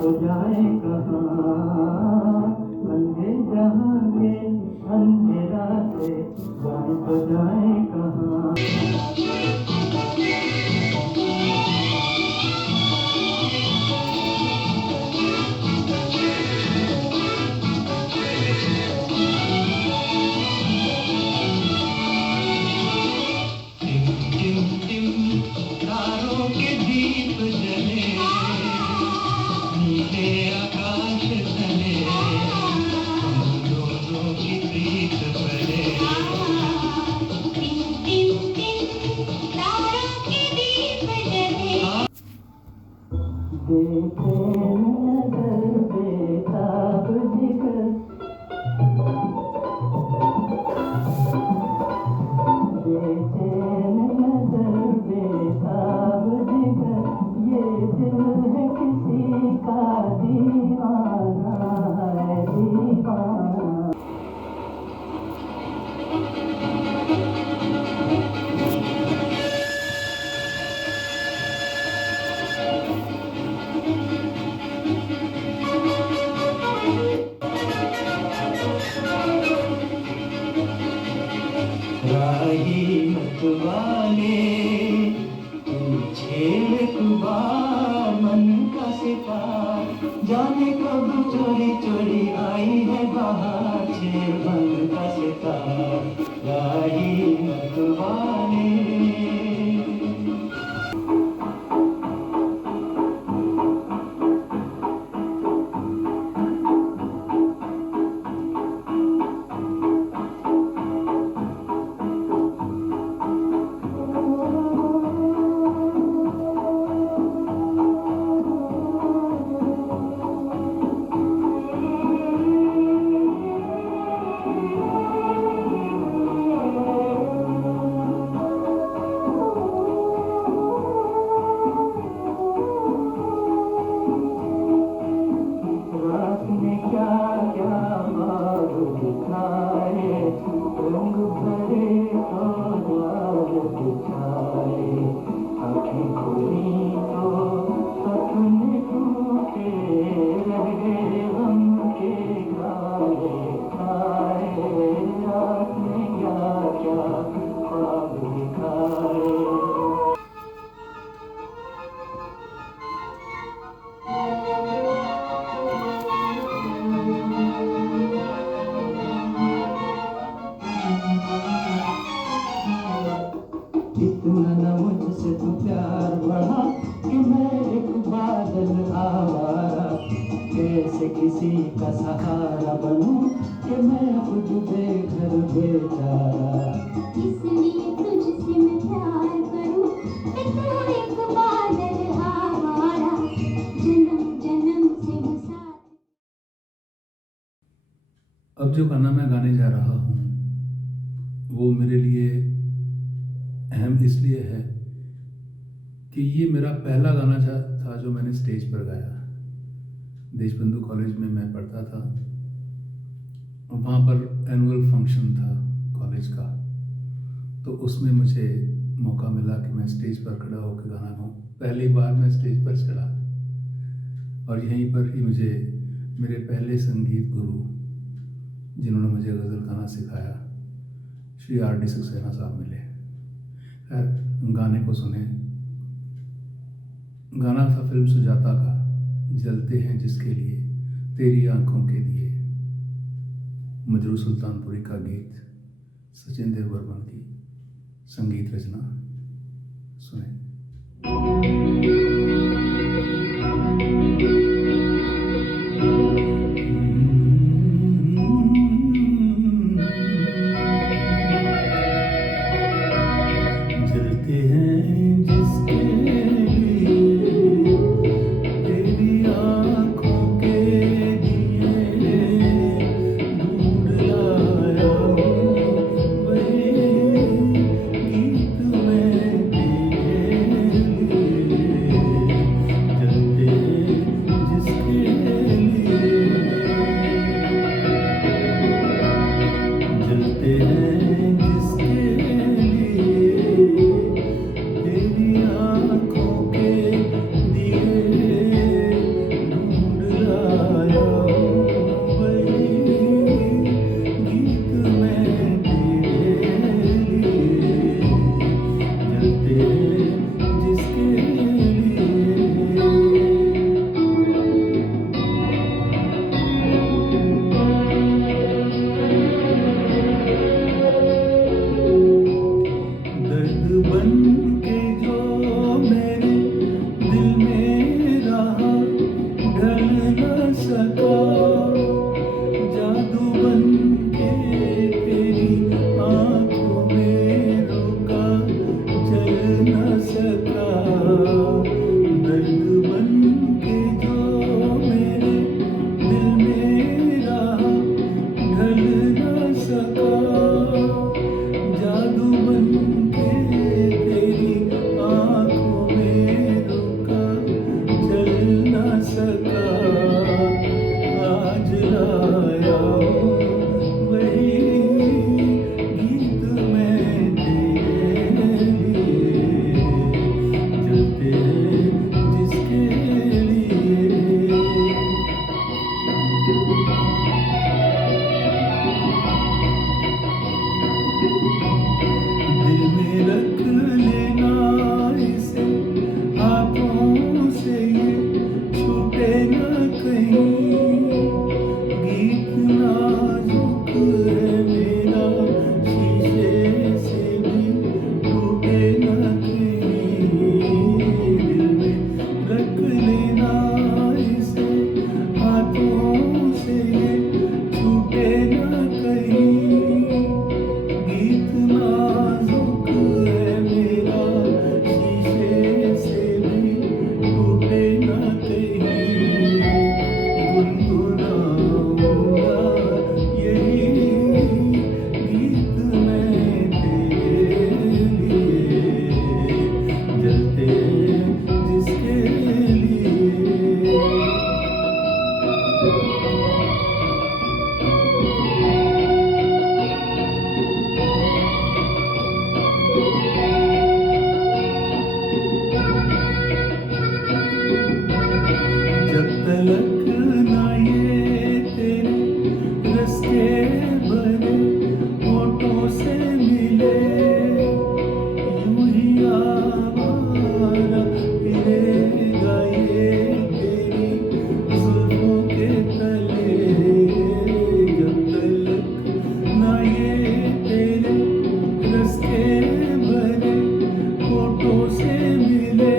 तो जाए कहाँ, अंधे जहाँ के अंधेरा से जाए तो जाए कहाँ। तारों के दीप जले, नीले आकाश तले, हम दोनों की प्रीत पले। टिम टिम टिम तारों के दीप जले, देखे नजर बेताब जिगर, देखे नजर बेताब जिगर, ये दिल है किसी का दीवाना है दीवाना। राही मतवाले पीछे कुबार मन का सितार, जाने कब चोरी चोरी आई है बाहर, छे मन का सितार। राही मतवाले इतना न मुझसे तो प्यार बढ़ा कि मैं एक बादल आवारा, कैसे किसी का सहारा बनूं कि मैं खुद बेघर बेचारा। इसलिए तुझसे मैं प्यार करूं कि तू एक बादल आवारा, जन्म जन्म से वो साथ। अब जो गाना मैं गाने जा रहा हूँ वो मेरे लिए अहम इसलिए है कि ये मेरा पहला गाना था जो मैंने स्टेज पर गाया। देशबंधु कॉलेज में मैं पढ़ता था और वहाँ पर एनुअल फंक्शन था कॉलेज का, तो उसमें मुझे मौका मिला कि मैं स्टेज पर खड़ा होकर गाना गाऊँ। पहली बार मैं स्टेज पर चढ़ा और यहीं पर ही मुझे मेरे पहले संगीत गुरु जिन्होंने मुझे गज़ल गाना सिखाया, श्री R.D. सक्सेना साहब मिले। खैर, गाने को सुने। गाना था फिल्म सुजाता का, जलते हैं जिसके लिए तेरी आंखों के दिए। मजरू सुल्तानपुरी का गीत, सचिन देव बर्मन की संगीत रचना। सुने। जब तलक ना ये तेरे रस के भरे होठों से मिले, यूं ही आवारा फिरेगा ये तेरी जुल्फों के तले। जब तलक ना ये तेरे रस के भरे होठों से मिले,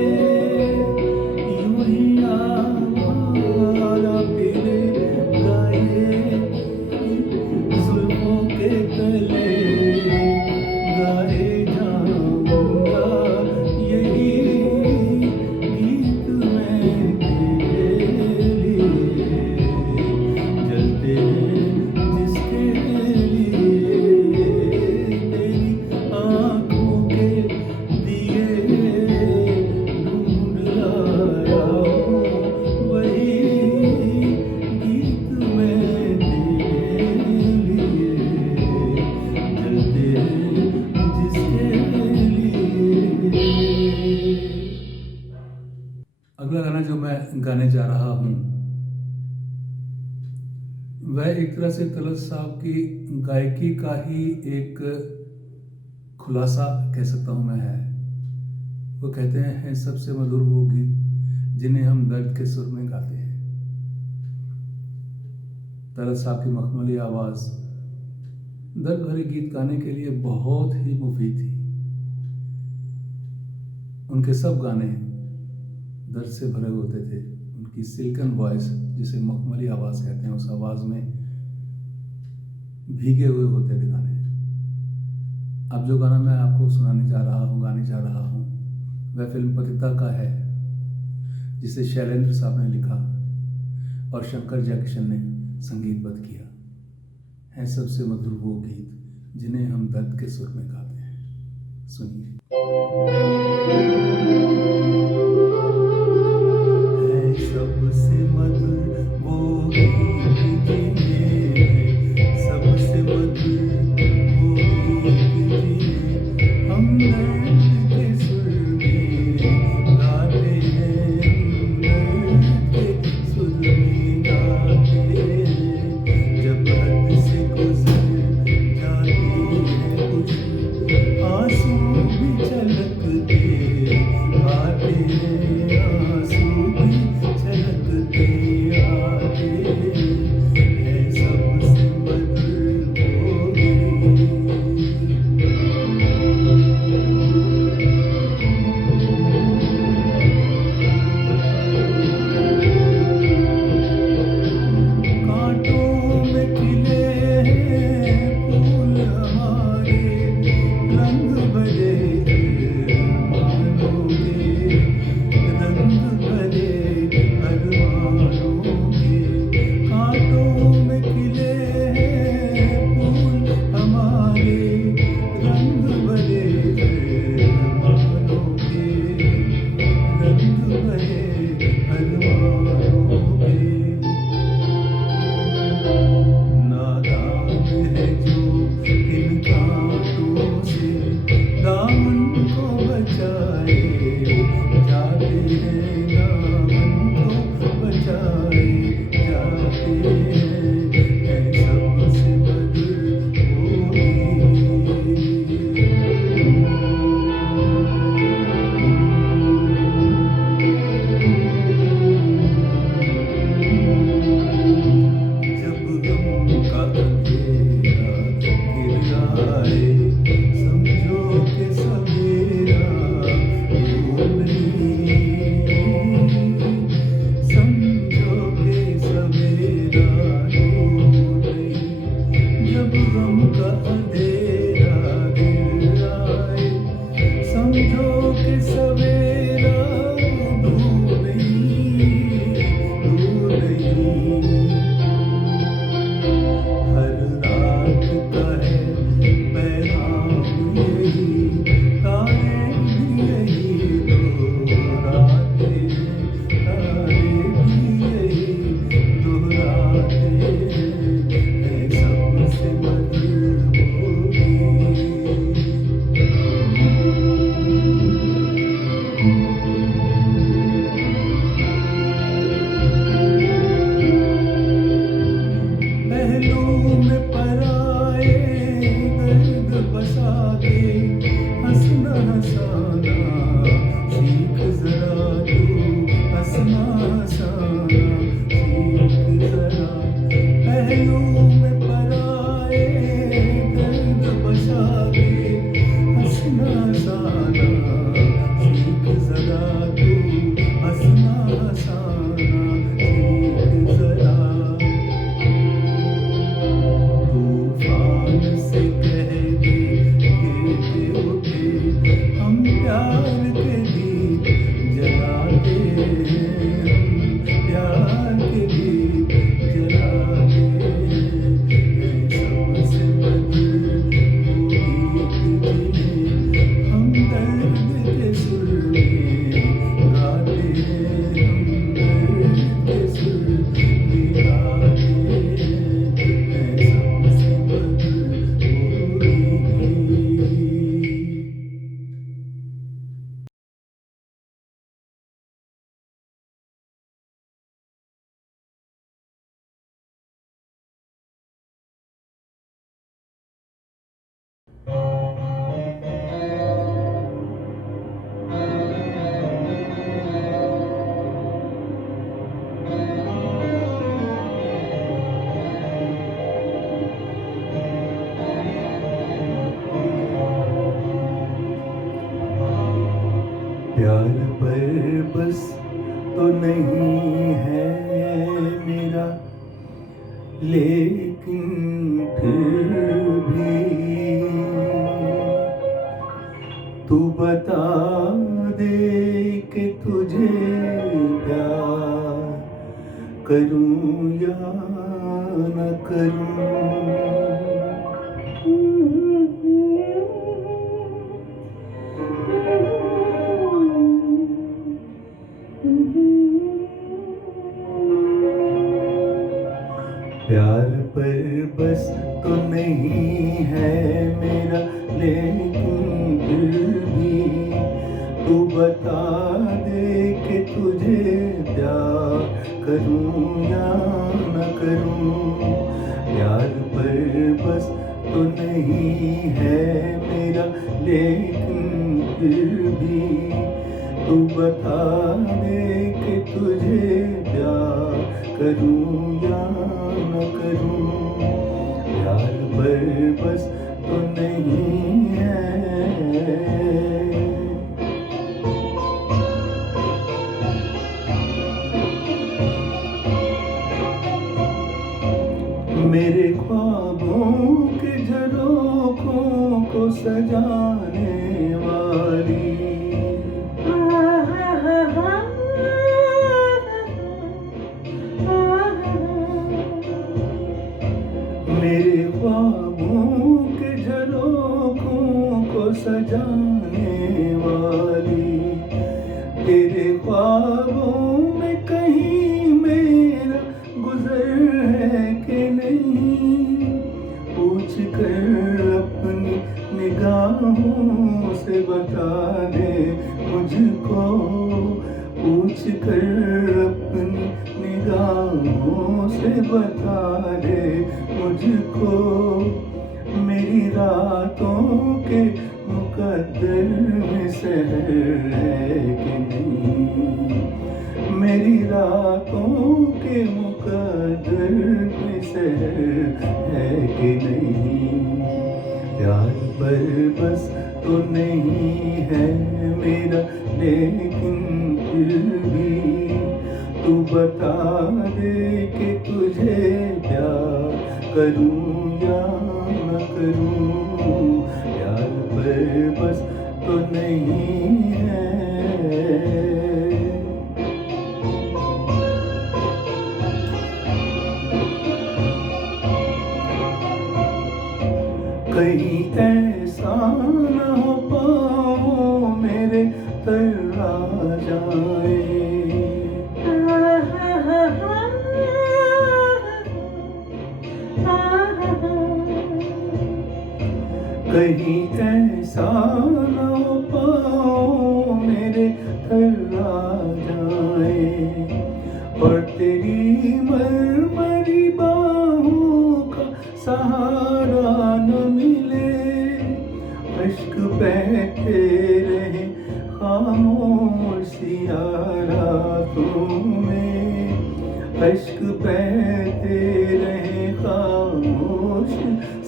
यूं ही आवारा फिरेगा ये जुल्फों के तले। गाए जाऊंगा यही गीत मैं तेरे लिए, जलते जिसके लिए तेरी आंखों के दिए ढूंढ लाया हूँ, वही गीत मैं तेरे लिए, जलते जिसके लिए। अगला गाना जो मैं गाने जा रहा हूँ वह एक तरह से तलत साहब की गायकी का ही एक खुलासा कह सकता हूँ मैं है। वो कहते हैं सबसे मधुर वो गीत जिन्हें हम दर्द के सुर में गाते हैं। तलत साहब की मखमली आवाज़ दर्द भरे गीत गाने के लिए बहुत ही मुफीद थी। उनके सब गाने दर्द से भरे होते थे। उनकी सिल्कन वॉइस, जिसे मखमली आवाज़ कहते हैं, उस आवाज़ में भीगे हुए होते थे गाने। अब जो गाना मैं आपको सुनाने जा रहा हूँ, गाने जा रहा हूँ, वह फिल्म पतिता का है, जिसे शैलेंद्र साहब ने लिखा और शंकर जयकिशन ने संगीतबद्ध किया। हैं सबसे मधुर वो गीत जिन्हें हम दर्द के सुर में गाते हैं। सुनिए। है सबसे मधुर वो गीत जिन्हें, सबसे मधुर वो गीत जिन्हें हम दर्द के सुर में गाते हैं, हम दर्द के सुर में गाते हैं। जब हद से गुजर जाती है कुछ आंसू भी छलकते आते हैं, आंसू भी छलकते बस तो नहीं है मेरा, लेकिन फिर भी तू बता दे कि तुझे प्यार करूं या न करूं। प्यार पर बस तो नहीं है मेरा, लेकिन फिर भी तू बता दे कि तुझे प्यार करूं या न करूं। प्यार पर बस तो नहीं है मेरा, लेकिन फिर भी तू बता दे कि तुझे प्यार करूं या न करूं। प्यार पर बस तो नहीं है। मेरे ख्वाबों के झरोखों को सजाने वाली, मेरे ख्वाबों के झरोखों को सजाने वाली, तेरे ख्वाबों में कहीं मेरा गुजर है कि नहीं, पूछ कर अपनी निगाहों से बता दे मुझको, पूछ कर अपनी निगाहों से बता दे मुझको। मेरी रातों के मुकद्दर में सहर है कि नहीं, मेरी रातों के मुकद्दर में सहर है कि नहीं। प्यार पर बस तो नहीं है मेरा, लेकिन फिर भी तू बता दे कि तुझे प्यार करूं या न करूं। प्यार पर बस तो नहीं है। कहीं ऐसा न हो पाओ मेरे तर्रा जाए, कहीं ऐसा न हो पाओ मेरे तर्रा जाए, और तेरी मरमरी बाहों का सहारा न मिले। अश्क बहते रहे खामोशिया रातों में, अश्क बहते रहे खामोश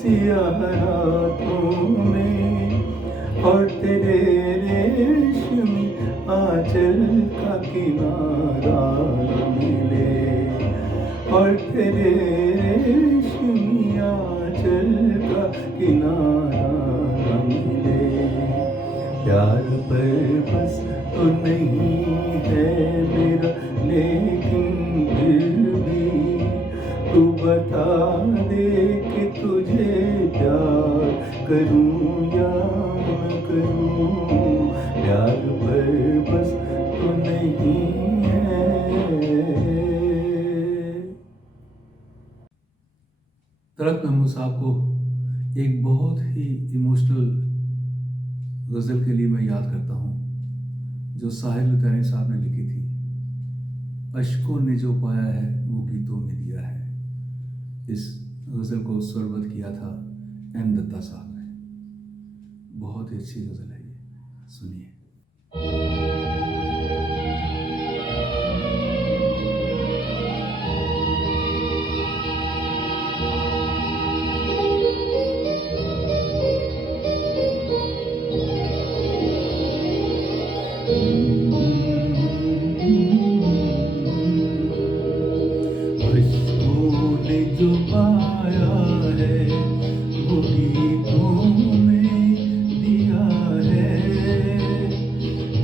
सिया रातों में, और तेरे रेशमी आंचल का किनारा न मिले, और तेरे रेशमी आंचल का किनारा न मिले। प्यार पर बस तो नहीं है मेरा, लेकिन फिर भी तू बता दे कि तुझे प्यार करूं या न करूं। प्यार पर बस तो नहीं है। तलत महमूद साहब को एक बहुत ही इमोशनल गज़ल के लिए मैं याद करता हूँ, जो साहिल लुधियानी साहब ने लिखी थी। अश्कों ने जो पाया है वो गीतों में दिया है। इस गज़ल को स्वरबद्ध किया था एम दत्ता साहब ने। बहुत ही अच्छी गज़ल है ये, सुनिए। ने जो पाया है वो गीतों में दिया है।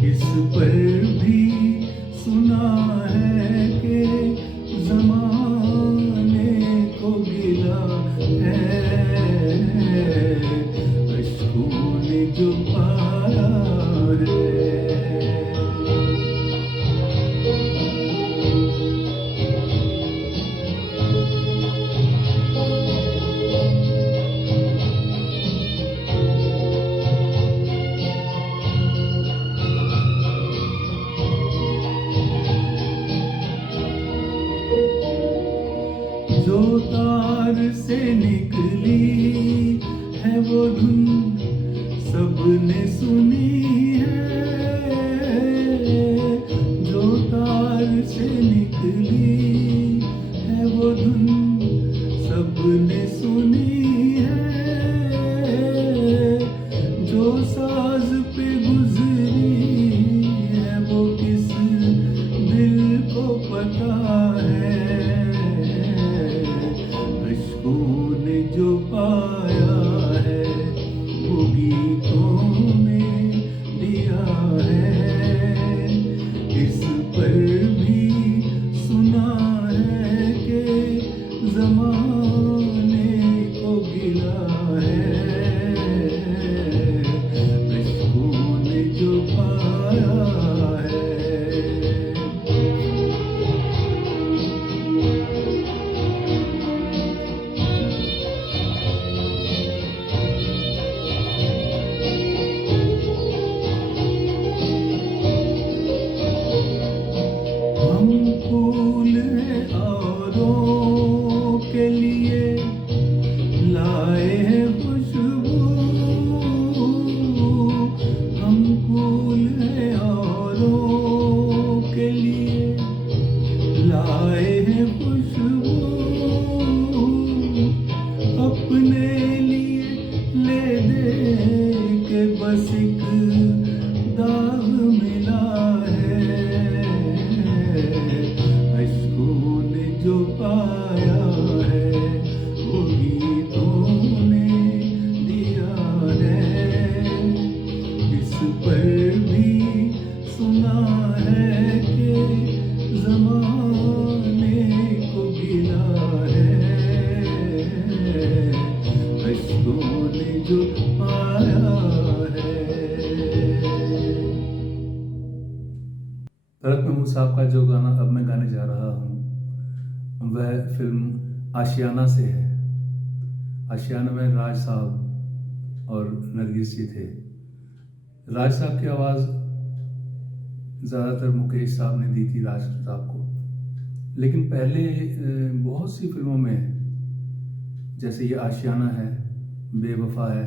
इस पर भी सुना है कि ज़माने को गिला है, अश्कों ने जो पाया है। जो तार से निकली है वो धुन सबने सुनी है। जो तार से निकली है वो धुन सबने सुनी है। जो साज पे गुजरी है वो किस दिल को पता है, अश्कों ने जो पाया है वो गीतों में दिया है। इस पर भी सुना है कि ज़माने को गिला है, अश्कों ने जो पाया है। हम फूल हैं औरों के लिए लाए हैं खुशबू। हम फूल हैं औरों के लिए लाए हैं खुशबू। अपने लिए ले दे के बस एक दाग मिला है, अश्कों ने जो पाया है वो गीतों ने दिया है। इस पर भी सुना है कि ज़माने को गिला है, अश्कों ने जो पाया है। भरत महमूद साहब का जो गाना अब मैं गाने जा रहा हूँ वह फिल्म आशियाना से है। आशियाना में राज साहब और नरगिस जी थे। राज साहब की आवाज़ ज़्यादातर मुकेश साहब ने दी थी राज साहब को, लेकिन पहले बहुत सी फिल्मों में जैसे ये आशियाना है, बेवफा है,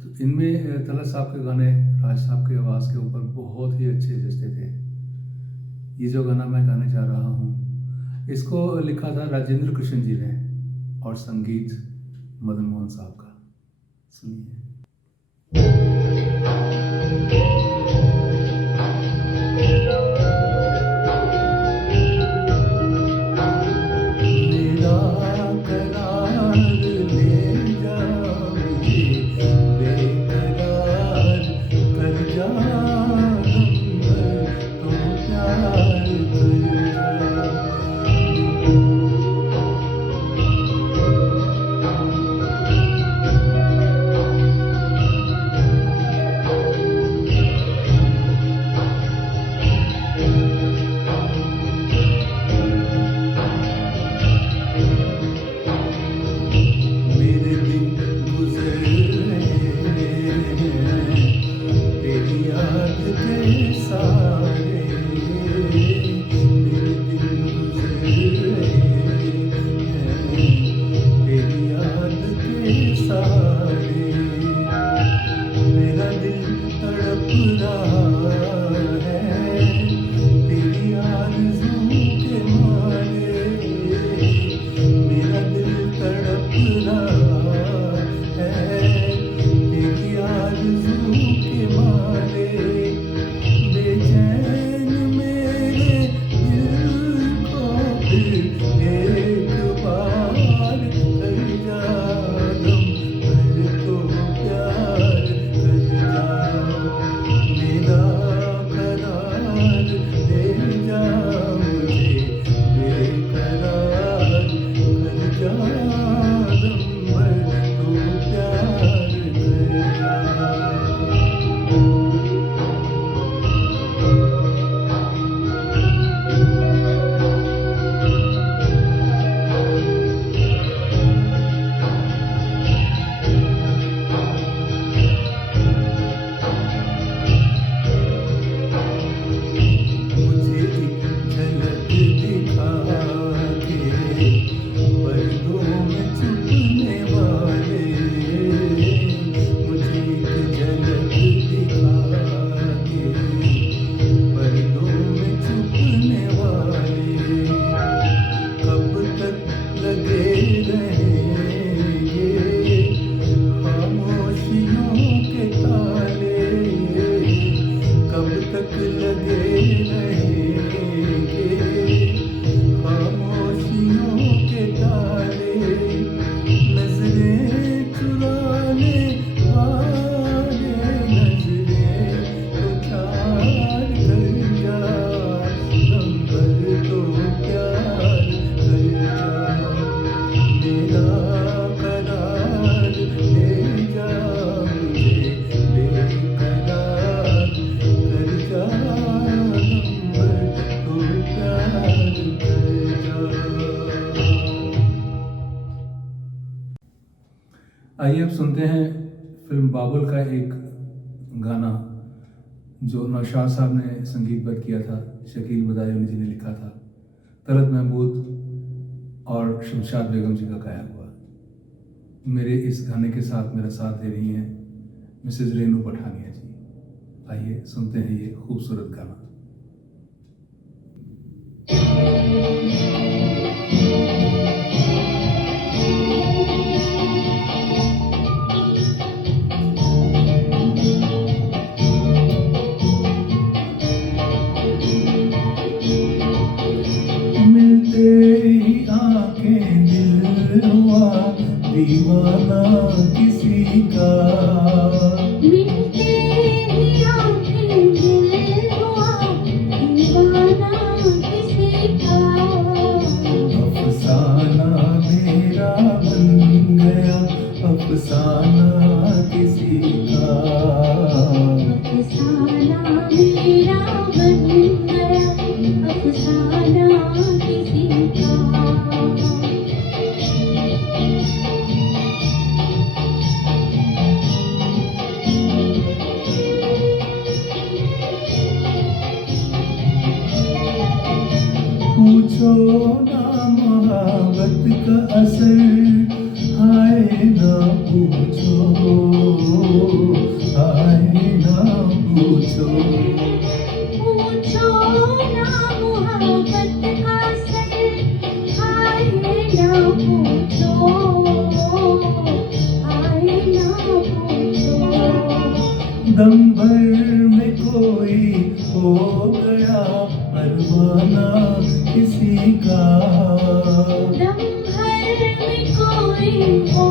तो इनमें तलत साहब के गाने राज साहब की आवाज़ के ऊपर बहुत ही अच्छे जचते थे। ये जो गाना मैं गाने जा रहा हूँ इसको लिखा था राजेंद्र कृष्ण जी ने और संगीत मदन मोहन साहब का। सुनिए। मेरा करार ले जा मुझे बेकरार कर जा, तो प्यार कर जा। आइए अब सुनते हैं फिल्म बाबुल का एक गाना जो नौशाद साहब ने संगीतबद्ध किया था, शकील बदायूनी जी ने लिखा था, तलत महमूद और शमशाद बेगम जी का गाया हुआ। मेरे इस गाने के साथ मेरा साथ दे रही हैं मिसेज रेनू पठानिया जी। आइए सुनते हैं ये खूबसूरत गाना। दीवाना किसी का मिलते ही आंखें दिल हुआ दीवाना किसी का अफसाना मेरा बन गया अफसाना किसी का अफसाना मेरा बन गया अफसाना किसी का पूछो ना मोहब्बत का असर हाय ना पूछो हाय ना पूछो पूछो ना मोहब्बत का सर हाय ना पूछो हाय ना पूछो दम भर में कोई हो गया परवाना किसी का दम भर में कोई हो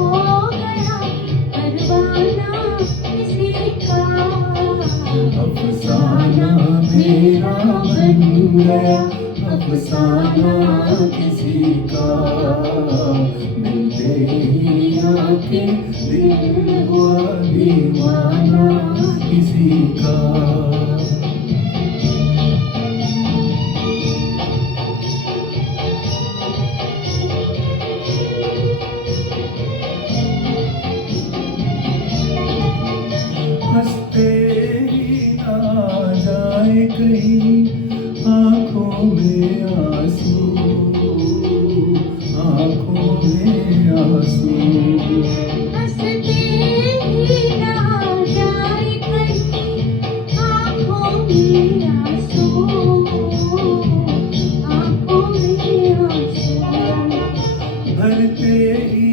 गया परवाना किसी का अफसाना मेरा बन गया अफसाना किसी का मिलते ही आंखें दिल हुआ दीवाना किसी का हंसते ही ना जाए कहीं आंखों में आंसू आंखों में आंसू हंसते ही ना जाए कहीं आँखों में आंसू आँखों में आंसू भरते ही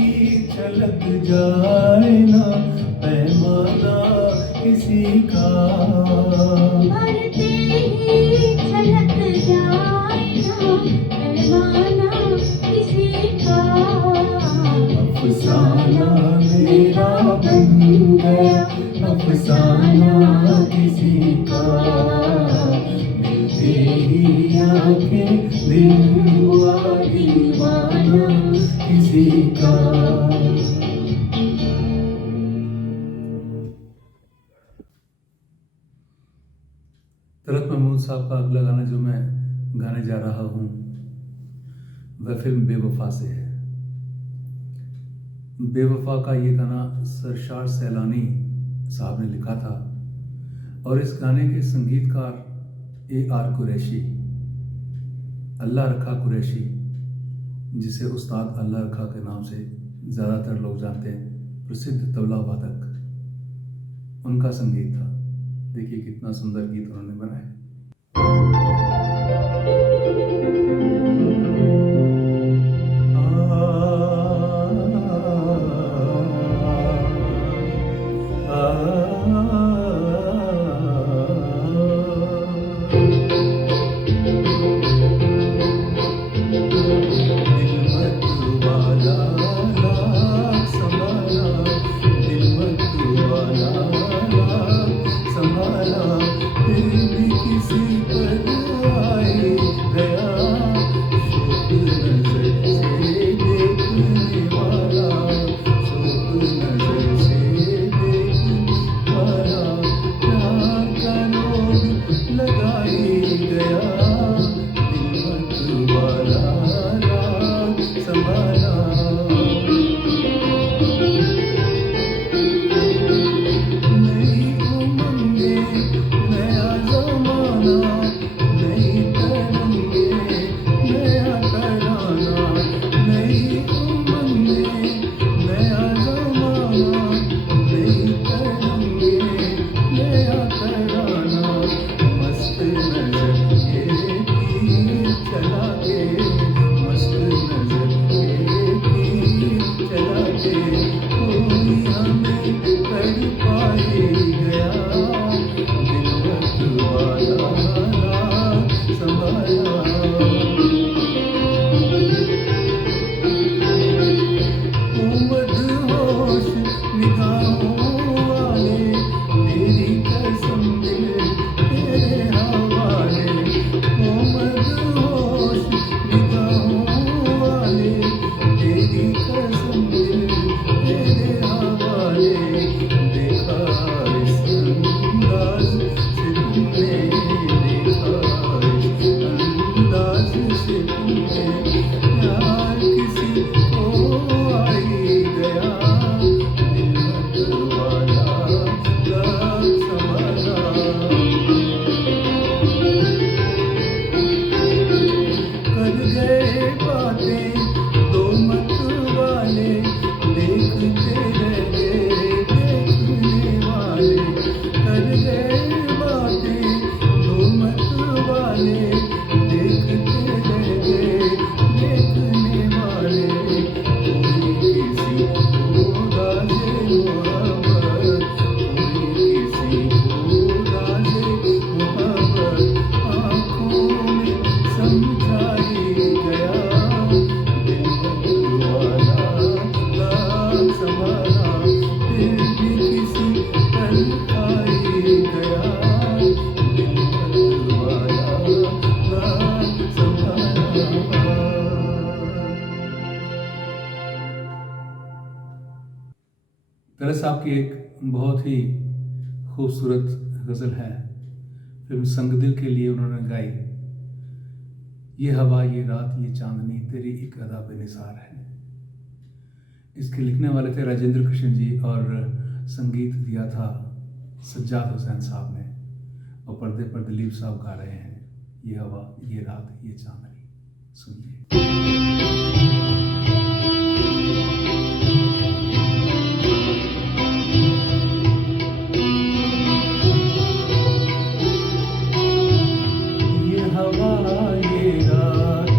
छलक जाए ना पैमाना किसी का भरते ही छलक जाए ना पैमाना किसी का अफसाना मेरा बन गया अफसाना किसी का मिलते ही आंखें दिल हुआ दीवाना किसी का तलत महमूद साहब का अगला गाना जो मैं गाने जा रहा हूँ वह फिल्म बेवफा से है। बेवफा का ये गाना सरशार सैलानी साहब ने लिखा था और इस गाने के संगीतकार A.R. कुरैशी, अल्लाह रखा कुरैशी, जिसे उस्ताद अल्लाह रखा के नाम से ज़्यादातर लोग जानते हैं, प्रसिद्ध तबला वादक, उनका संगीत था। देखिए कितना सुंदर गीत उन्होंने बनाया। गरज साहब की एक बहुत ही खूबसूरत गज़ल है, फिल्म संगदिल के लिए उन्होंने गाई। ये हवा, ये रात, ये चांदनी, तेरी एक अदा बेनिसार है। इसके लिखने वाले थे राजेंद्र कृष्ण जी और संगीत दिया था सज्जाद हुसैन साहब ने, और पर्दे पर दिलीप साहब गा रहे हैं ये हवा, ये रात, ये चांदनी। सुनिए। ये हवा, ये रात,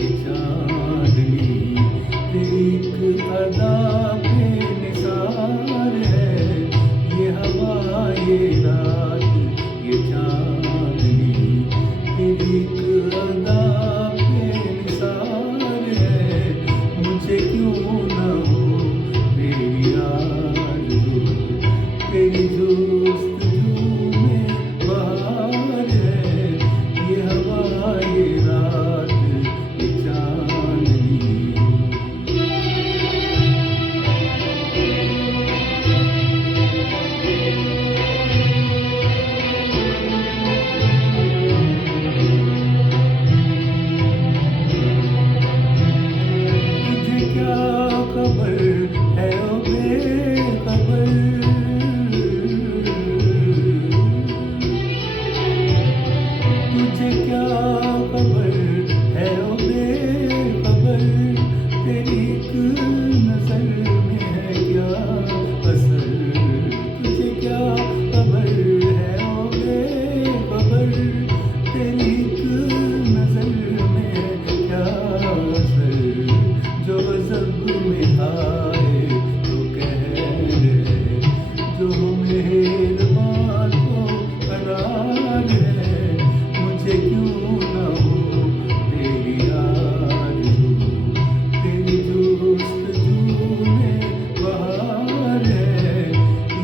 ये चांदनी, तेरी एक अदा बेनिसार है। ये हवा, ये रात, ये चांदनी, तेरी एक अदा बेनिसार है। मुझे क्यों न हो तेरी आरज़ू, तेरी जुस्तजू में बहार है। ये हवा, ये रात, ये चांदनी। तुझे क्या खबर है ओ बेखबर, तुझे क्या खबर है ओ बेखबर, तेरी एक नजर में है क्या असर। तुझे क्या खबर है ओ बेखबर, तेरी एक नजर में है क्या असर। जो गज़ब में आए तो कहर है, जो मेहरबान तो करार है। मुझे क्यों न हो तेरी आरज़ू, तेरी जुस्तजू में बहार है।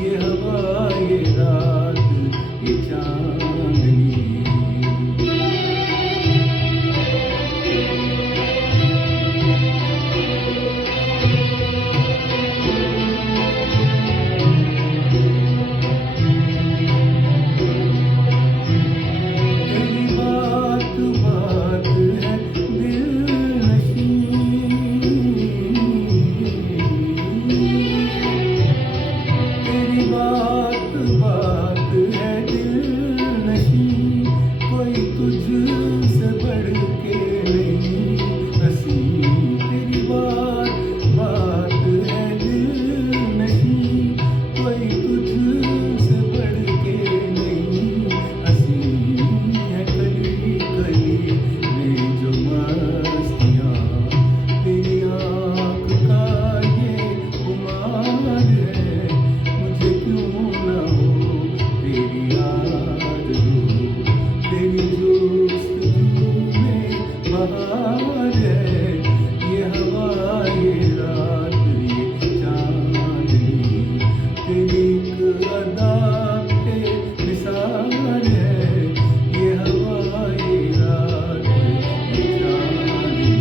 ये हवा, ये रात, ये चांदनी। तेरी बात बात है दिलनशी, तेरी बात बात है दिलनशी। कोई तुझसे बढ़ के नहीं हंसी, तेरी बात बात है दिलनशी। कोई तुझसे बढ़ के नहीं हंसी है। कली कली में जो मस्तियाँ, तेरी आँख का ये खुमार है। मुझे क्यों न हो तेरी आरज़ू, तेरी जुस्तजू में बहार है। ये हवा, ये रात, ये चांदनी, तेरी एक अदा बेनिसार है। ये हवा, ये रात, ये चांदनी।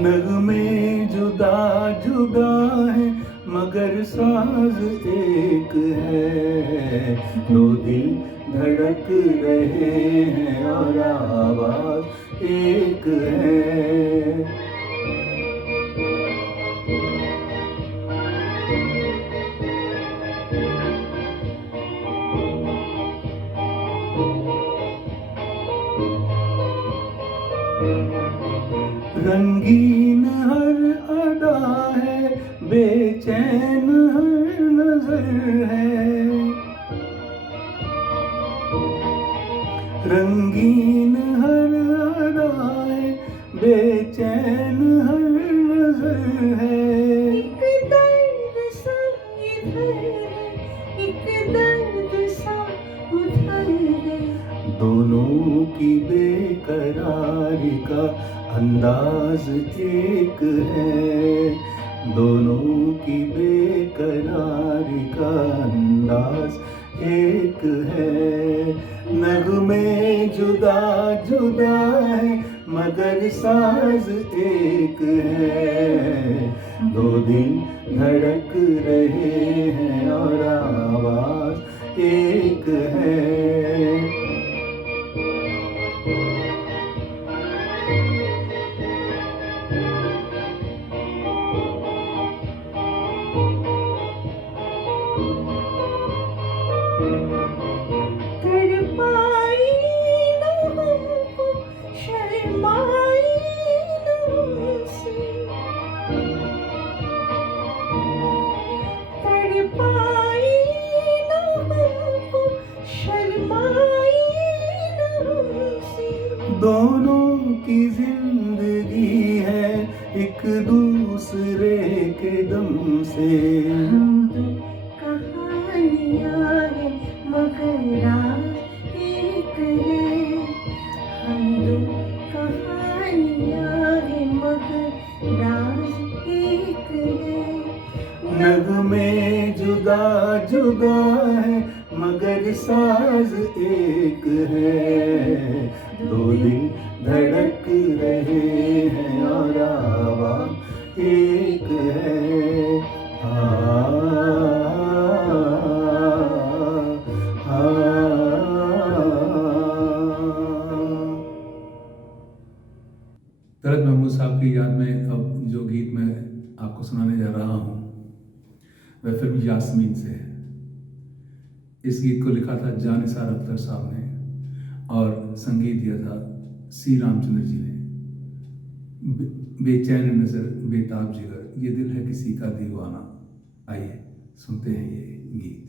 नगमे जुदा जुदा है मगर साज एक है। दो दिल धड़क रहे हैं और आवाज एक है। रंगीन हर अदा है, बेचैन हर नजर है। रंगीन हर अदा है, बेचैन हर नजर है। एक दर्द सा इधर है, एक दर्द सा उधर है। दोनों की बेकरारी का अंदाज एक है। दोनों की बेकरारी का अंदाज एक है। नगमे जुदा जुदा है मगर साज एक है। दो दिल धड़क रहे हैं और आवाज एक है। तड़पाई न हमको, शर्माई न हमसे। तड़पाई न हमको, शर्माई न हमसे। दोनों की जिंदगी है एक दूसरे के दम से। हम दो कहानियाँ हैं मगर राज एक है। हम दो कहानियाँ हैं मगर राज एक है। नगमे जुदा जुदा है मगर साज एक है। दो दिल धड़क रहे हैं और आवाज एक है। तलत महमूद साहब की याद में अब जो गीत मैं आपको सुनाने जा रहा हूँ वह फिल्म यास्मीन से है। इस गीत को लिखा था जानिसार अख्तर साहब ने और संगीत दिया था सी रामचंद्र जी ने। बेचैन नजर बेताब जिगर, ये दिल है किसी का दीवाना। आइए सुनते हैं ये गीत।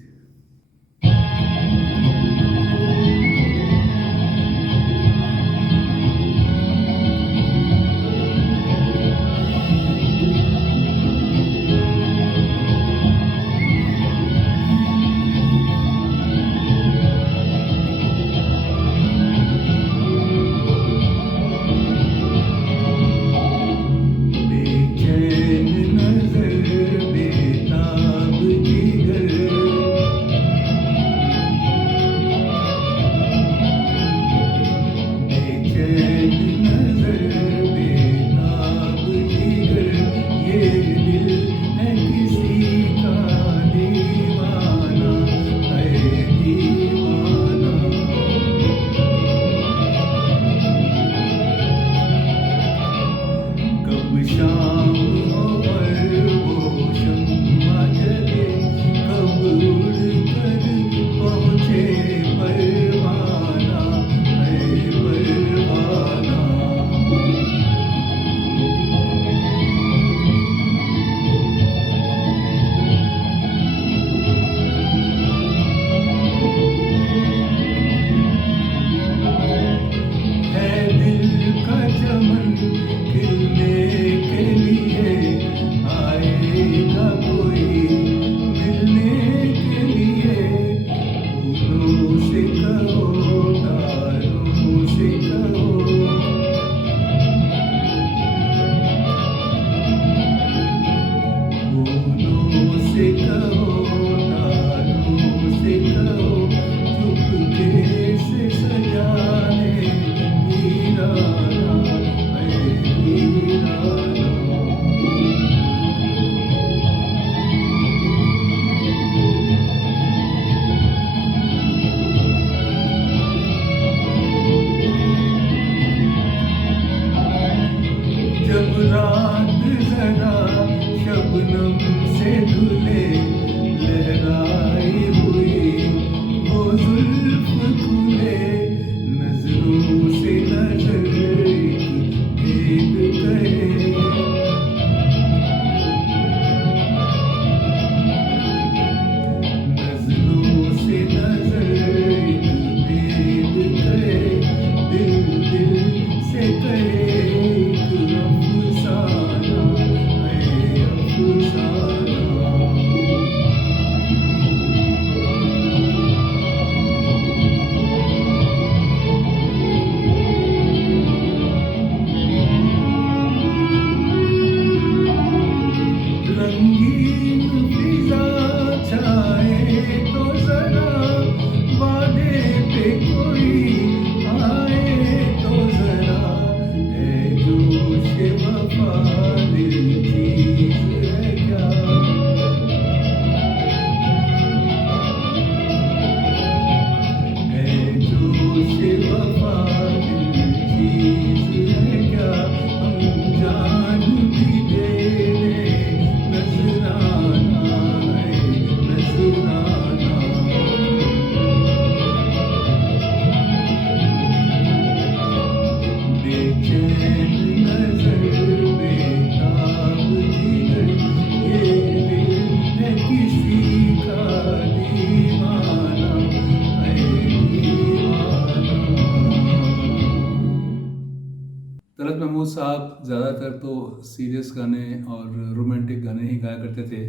ज़्यादातर तो सीरियस गाने और रोमांटिक गाने ही गाया करते थे,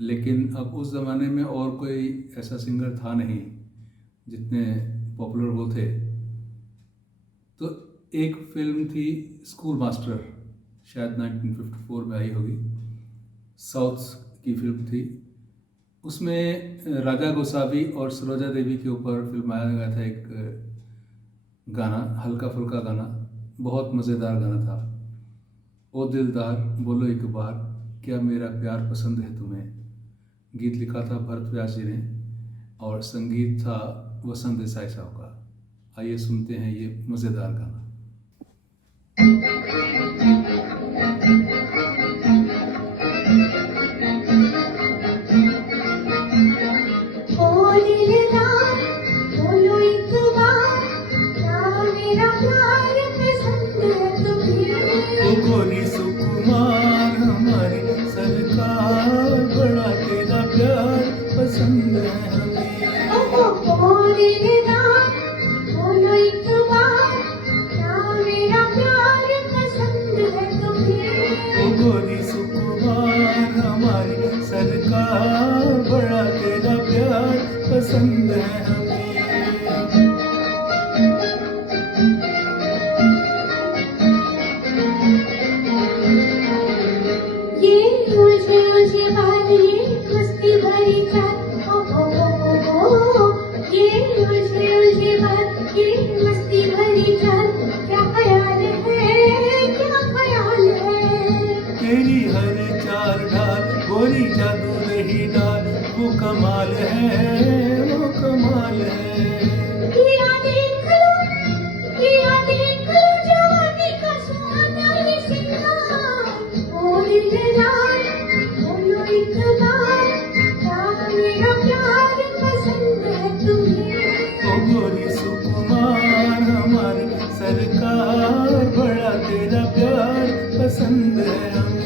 लेकिन अब उस ज़माने में और कोई ऐसा सिंगर था नहीं जितने पॉपुलर वो थे। तो एक फिल्म थी स्कूल मास्टर, शायद 1954 में आई होगी, साउथ की फिल्म थी। उसमें राजा गोसावी और सरोजा देवी के ऊपर फिल्माया गया था एक गाना, हल्का फुल्का गाना, बहुत मज़ेदार गाना था। ओ दिलदार बोलो एक बार, क्या मेरा प्यार पसंद है तुम्हें। गीत लिखा था भरत व्यास जी ने और संगीत था वसंत देसाई साहब का। आइए सुनते हैं ये मज़ेदार गाना। ओ दिलदार बोलो एक बार, क्या मेरा प्यार पसंद है तुम्हें। ओ गोरी सुकुमार हमारी सरकार, बड़ा तेरा प्यार पसंद है हमें। ओ दिलदार बोलो एक बार, क्या मेरा प्यार पसंद है तुम्हें। ओ गोरी सुकुमार हमारी सरकार, बड़ा तेरा प्यार पसंद है हमें। ये मुझे बात, ये मस्ती भरी चाल, ओ ये मुझे बात, ये मस्ती भरी चाल, क्या ख्याल है, क्या ख्याल है। तेरी हर चाल ढाल गोरी जादू रही डाल, वो कमाल है, वो कमाल है। हीरा देख लो जवानी का सुहाना ये सिंगार। ओ दिलदार बोलो एक बार, क्या मेरा प्यार पसंद है तुम्हें। ओ गोरी सुकुमार हमारी सरकार, बड़ा तेरा प्यार पसंद है हमें।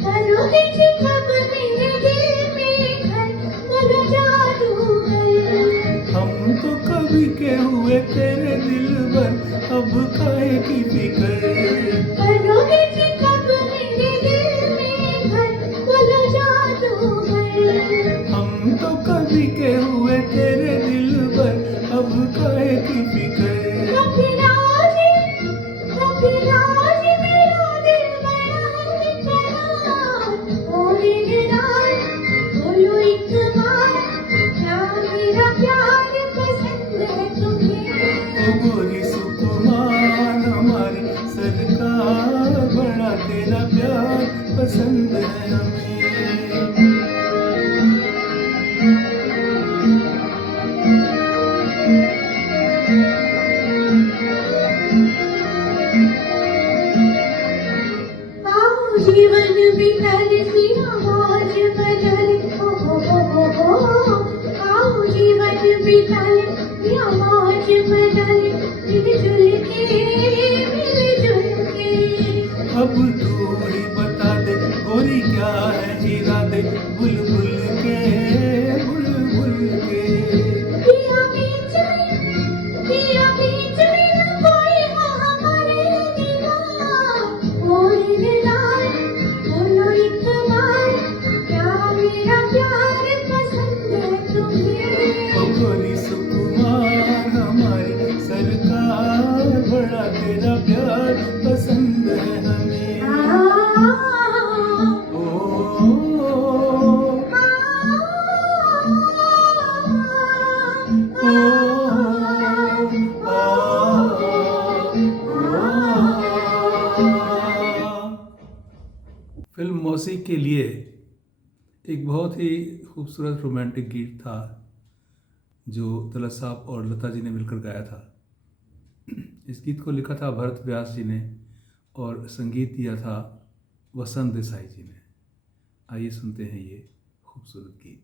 करोगे जी कब मेरे दिल में घर, बोलो जादूगर। हम तो कभी के हुए तेरे दिल भर, अब काहे की फिक्र। करोगे जी कब मेरे दिल में घर, बोलो जादूगर। हम तो कभी के हुए तेरे दिल भर, अब काहे की फिक्र। कभी राज मेरा दिल बड़ा बेकरार। ओ दिलदार बोलो एक बार, क्या मेरा प्यार पसंद है तुम्हें। ओ गोरी सुकुमार हमारी सरकार, बड़ा तेरा प्यार पसंद है हमें। आओ जीवन बिताए सी आवाज बदले, ओ आओ जीवन बिताए सी आवाज बदले, मिलजुल के। अब तू ही बता दे गोरी, क्या है इरादे बुलबुल के, बुलबुल के। पिया बीच में न कोई हो हमारे दीवार। ओ दिलदार बोलो एक बार, क्या मेरा प्यार पसंद है तुम्हें। ओ गोरी सुकुमार हमारी सरकार, बड़ा तेरा प्यार पसंद है हमें। ओ फिल्म मौसी के लिए एक बहुत ही खूबसूरत रोमांटिक गीत था जो तलत साहब और लता जी ने मिलकर गाया था। इस गीत को लिखा था भरत व्यास जी ने और संगीत दिया था वसंत देसाई जी ने। आइए सुनते हैं ये खूबसूरत गीत।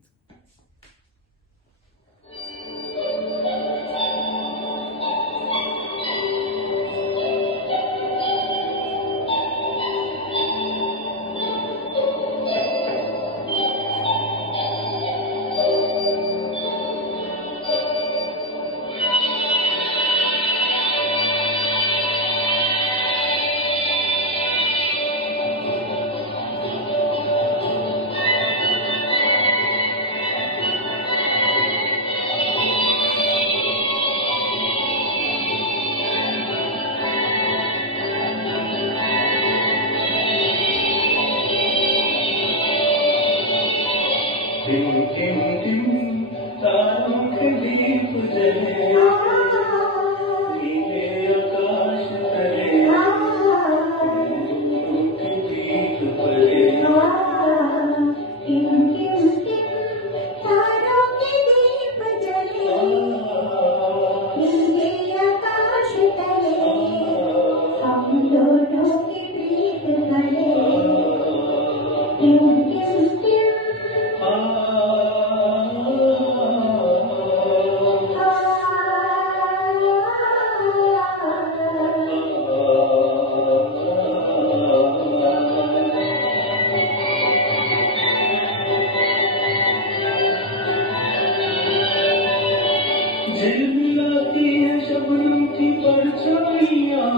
झिलमिलाती है शबनम की परछाइयाँ,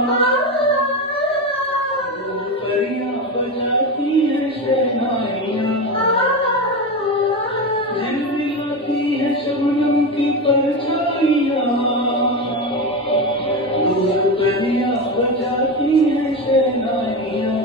परियां बजाती है शहनाइयाँ। झिलमिलाती है शबनम की परछाइयाँ, परियां बजाती है शहनाइयाँ।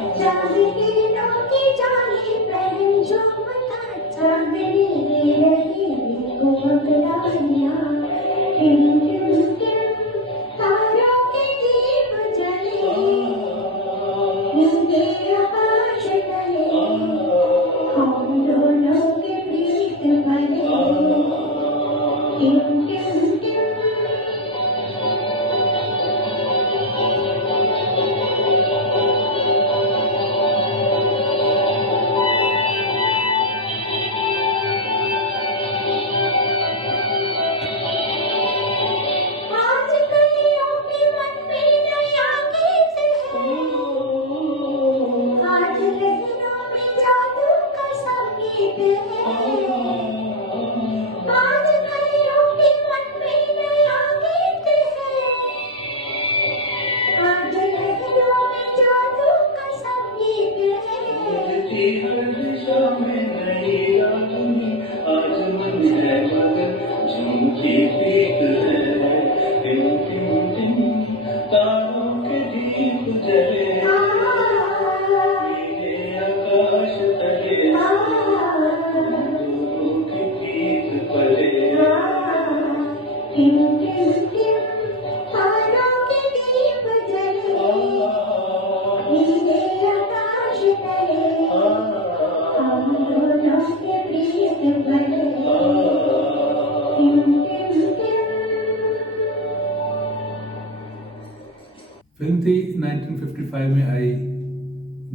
फिल्म थी 1955 में आई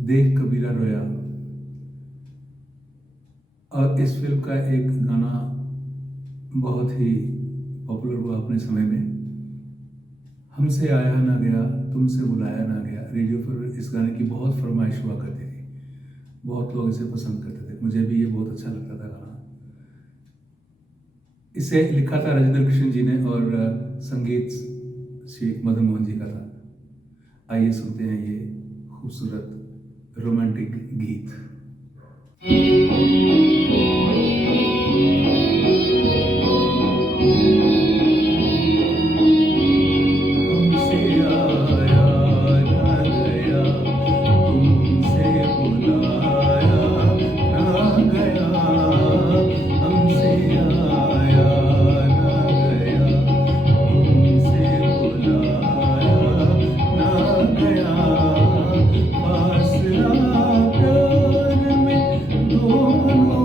देख कबीरा रोया, और इस फिल्म का एक गाना बहुत ही पॉपुलर हुआ अपने समय में, हमसे आया ना गया तुमसे बुलाया ना गया। रेडियो पर इस गाने की बहुत फरमाइश हुआ करती थी, बहुत लोग इसे पसंद करते थे, मुझे भी ये बहुत अच्छा लगता था गाना। इसे लिखा था राजेंद्र कृष्ण जी ने और संगीत श्री मदन मोहन जी का था। आइए सुनते हैं ये खूबसूरत रोमांटिक गीत। फासला प्यार में दोनों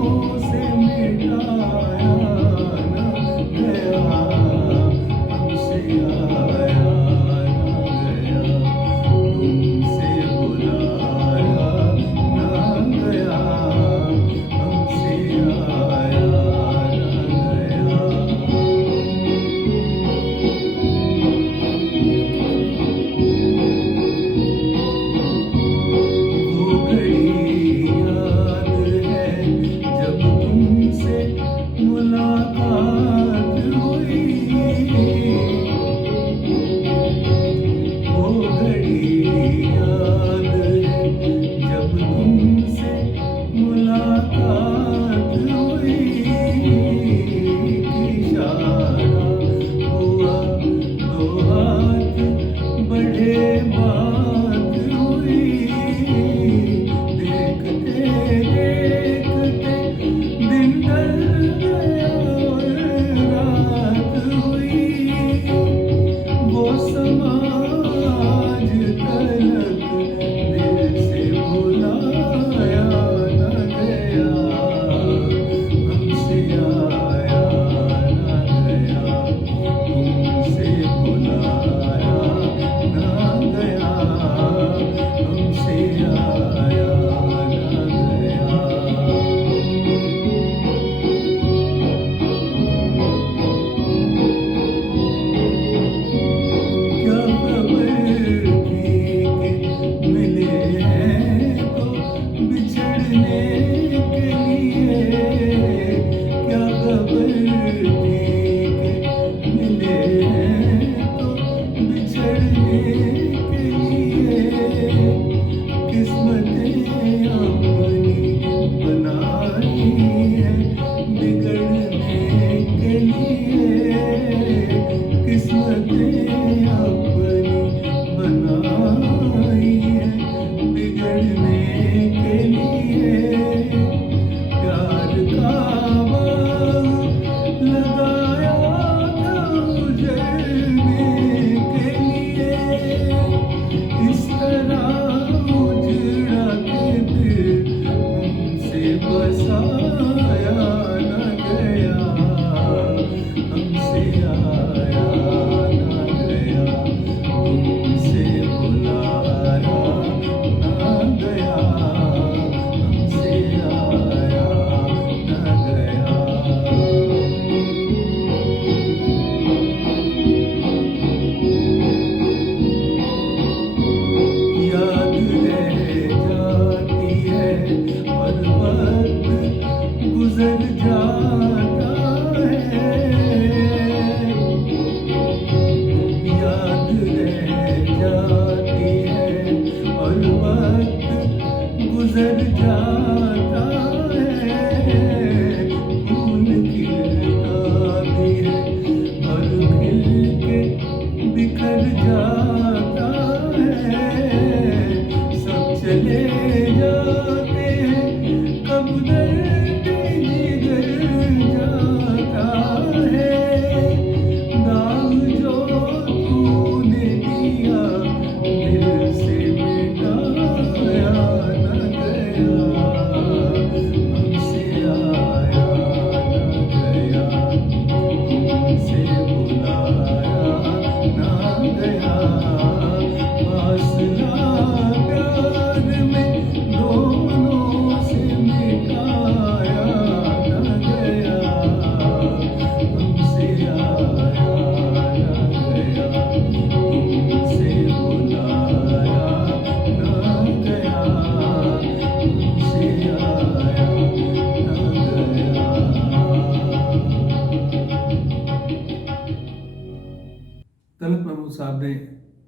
तलत महमूद साहब ने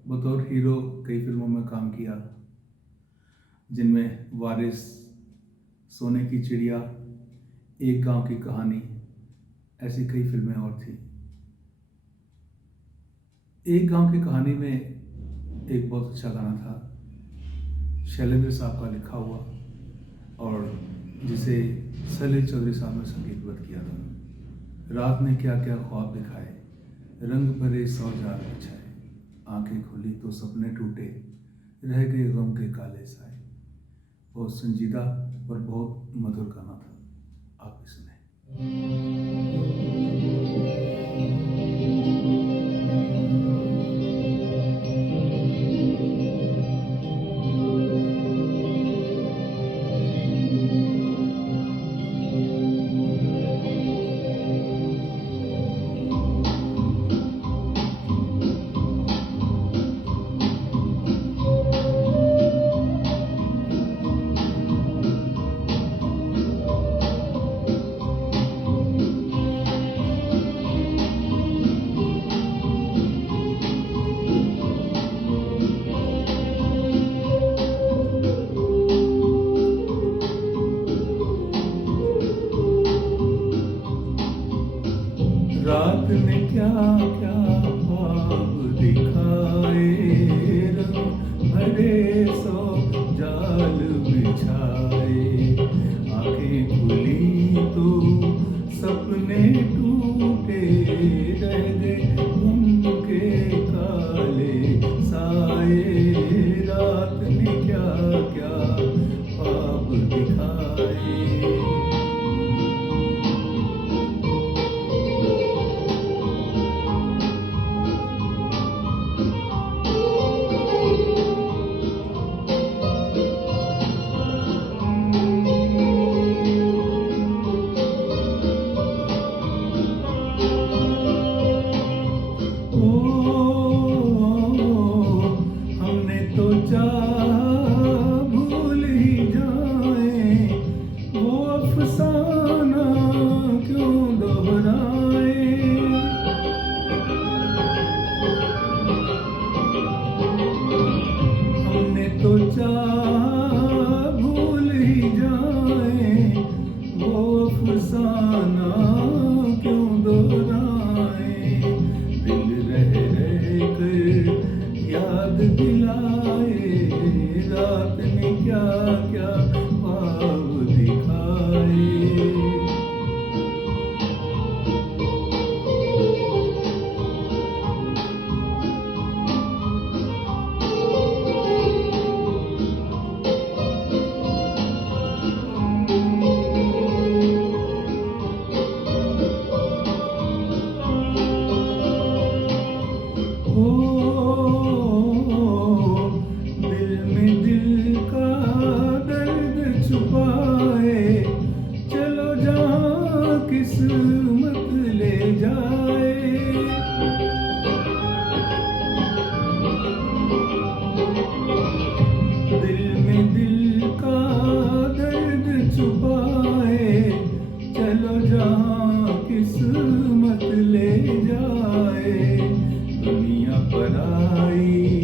बतौर हीरो कई फिल्मों में काम किया, जिनमें वारिस, सोने की चिड़िया, एक गांव की कहानी, ऐसी कई फिल्में और थी। एक गांव की कहानी में एक बहुत अच्छा गाना था, शैलेंद्र साहब का लिखा हुआ, और जिसे सलील चौधरी साहब ने संगीतबद्ध किया था। रात ने क्या क्या ख्वाब दिखाए, रंग भरे सौ जाल बिछाए, आंखें खुली तो सपने टूटे, रह गए गम के काले साए। बहुत संजीदा और बहुत मधुर गाना था, आप भी सुने। रात ने क्या क्या ख्वाब दिखाए, रंग भरे सौ जाल बिछाए, आंखें खुली तो सपने टूटे, रह गए गम के काले साए। रात ने क्या क्या ख्वाब दिखाए। हमने तो चाहा भूल ही जाए, वो अफसाना क्यों दोहराए। हमने तो चाहा भूल ही जाए, वो अफसाना क्यों दोहराए। दिल रह रह कर याद दिलाए, रात ने क्या क्या ख्वाब दिखाए। दिल में दिल का दर्द छुपाए, चलो जहाँ किस्मत ले जाए। दिल में दिल का दर्द छुपाए, चलो जहाँ किस्मत ले जाए। दुनिया पर आई,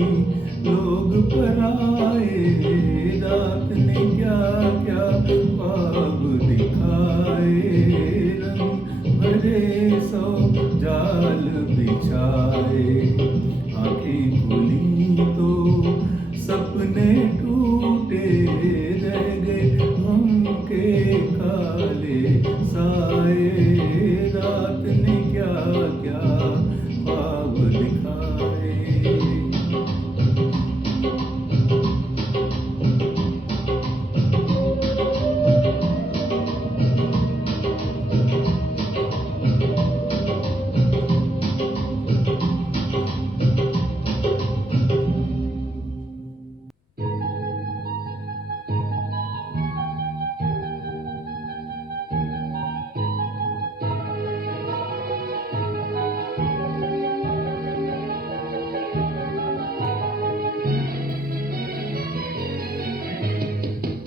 लोग पर आए, रात ने क्या क्या ख्वाब दिखाए, रंग भरे सौ जाल बिछाए, आंखें खुली तो सपने टूटे, रह गए हम के काले साए। रात ने क्या क्या ख्वाब दिखाए।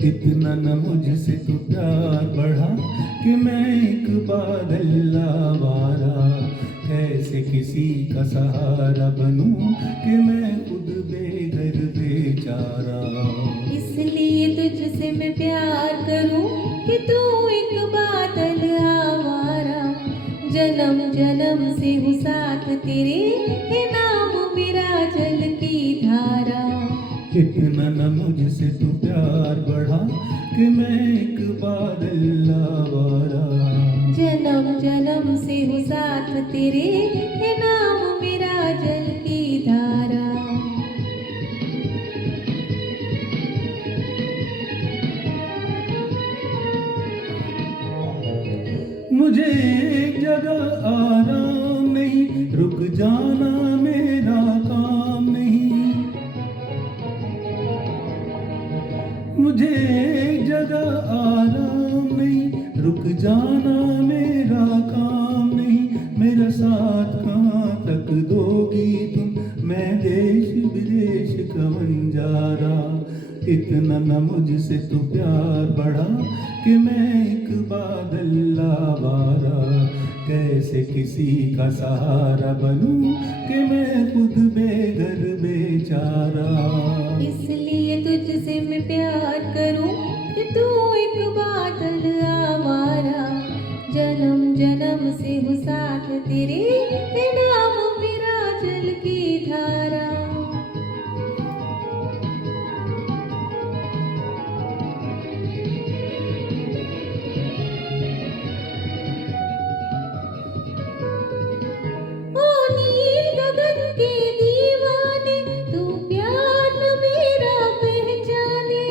इतना न मुझसे तो प्यार बढ़ा कि मैं एक बादल आवारा, कैसे कैसे किसी का सहारा बनूं कि मैं खुद बेघर बेचारा। इसलिए तुझसे मैं प्यार करूं कि तू एक बादल आवारा। जन्म जन्म से हूँ साथ तेरे, है नाम मेरा जल की धारा। इतना न मुझसे तू प्यार बढ़ा कि मैं एक बादल आवारा। जन्म जन्म से हूँ साथ तेरे, है नाम मेरा जल की धारा। मुझे एक जगह आराम नहीं, रुक जाना मेरा काम नहीं। मुझे एक जगह आराम नहीं, रुक जाना मेरा काम नहीं। मेरा साथ कहाँ तक दोगी तुम, मैं देश विदेश का बंजारा। इतना न मुझसे तू प्यार बढ़ा कि मैं एक बादल आवारा। कैसे किसी का सहारा बनूं कि मैं खुद बेघर बेचारा। इसलिए तुझसे मैं प्यार करूं कि तू एक बादल आवारा। जन्म जन्म से हूँ साथ तेरे, है नाम मेरा जल की धारा। ओ नील गगन के दीवाने, तू प्यार न मेरा पहचाने।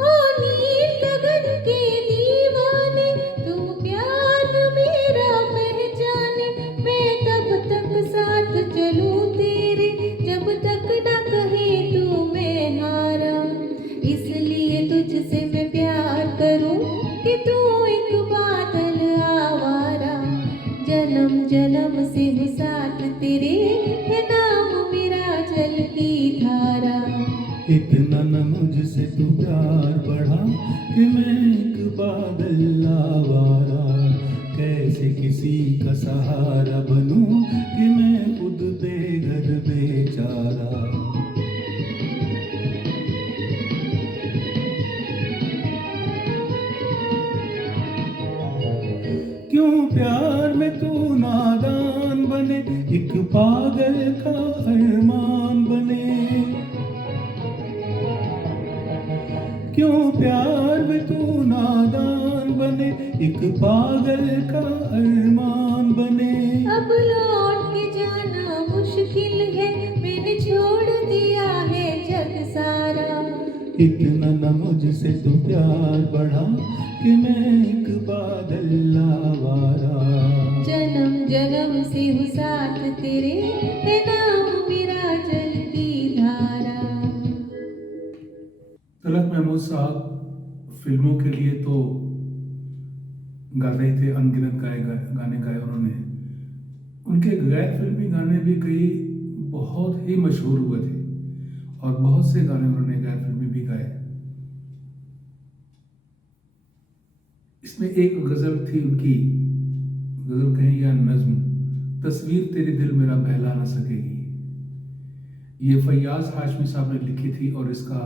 ओ नील गगन के दीवाने, तू प्यार न मेरा पहचाने। मैं तब तक साथ चलूं तेरे, जब तक न कहे तू मैं हारा। इसलिए तुझसे मैं प्यार करूं कि तू एक बादल आवारा। जन्म जन्म से हूँ साथ तेरे, है नाम मेरा जल की धारा। इतना न मुझसे तू प्यार बढ़ा कि मैं एक बादल आवारा। कैसे किसी का सहारा बनूं कि मैं खुद बेघर बेचारा। क्यों प्यार में तू नादान बने, एक पागल का अरमान बने। क्यों प्यार में तू नादान बने, एक पागल का अरमान बने। अब लौट के जाना मुश्किल है, मैंने छोड़ दिया है जग सारा। इतना न मुझसे तू प्यार बढ़ा कि मैं एक बादल आवारा। जन्म जन्म से हूँ साथ तेरे, है नाम मेरा जल की धारा। तलत महमूद साहब फिल्मों के लिए तो गा रहे थे, अनगिनत गाने गाए उन्होंने। उनके गैर फिल्मी गाने भी कई बहुत ही मशहूर हुए थे और बहुत से गाने उन्होंने गैर फिल्मी भी गाए। इसमें एक गज़ल थी उनकी, गज़ल कहें या नज्म, तस्वीर तेरी दिल मेरा बहला ना सकेगी। ये फैयाज हाशमी साहब ने लिखी थी और इसका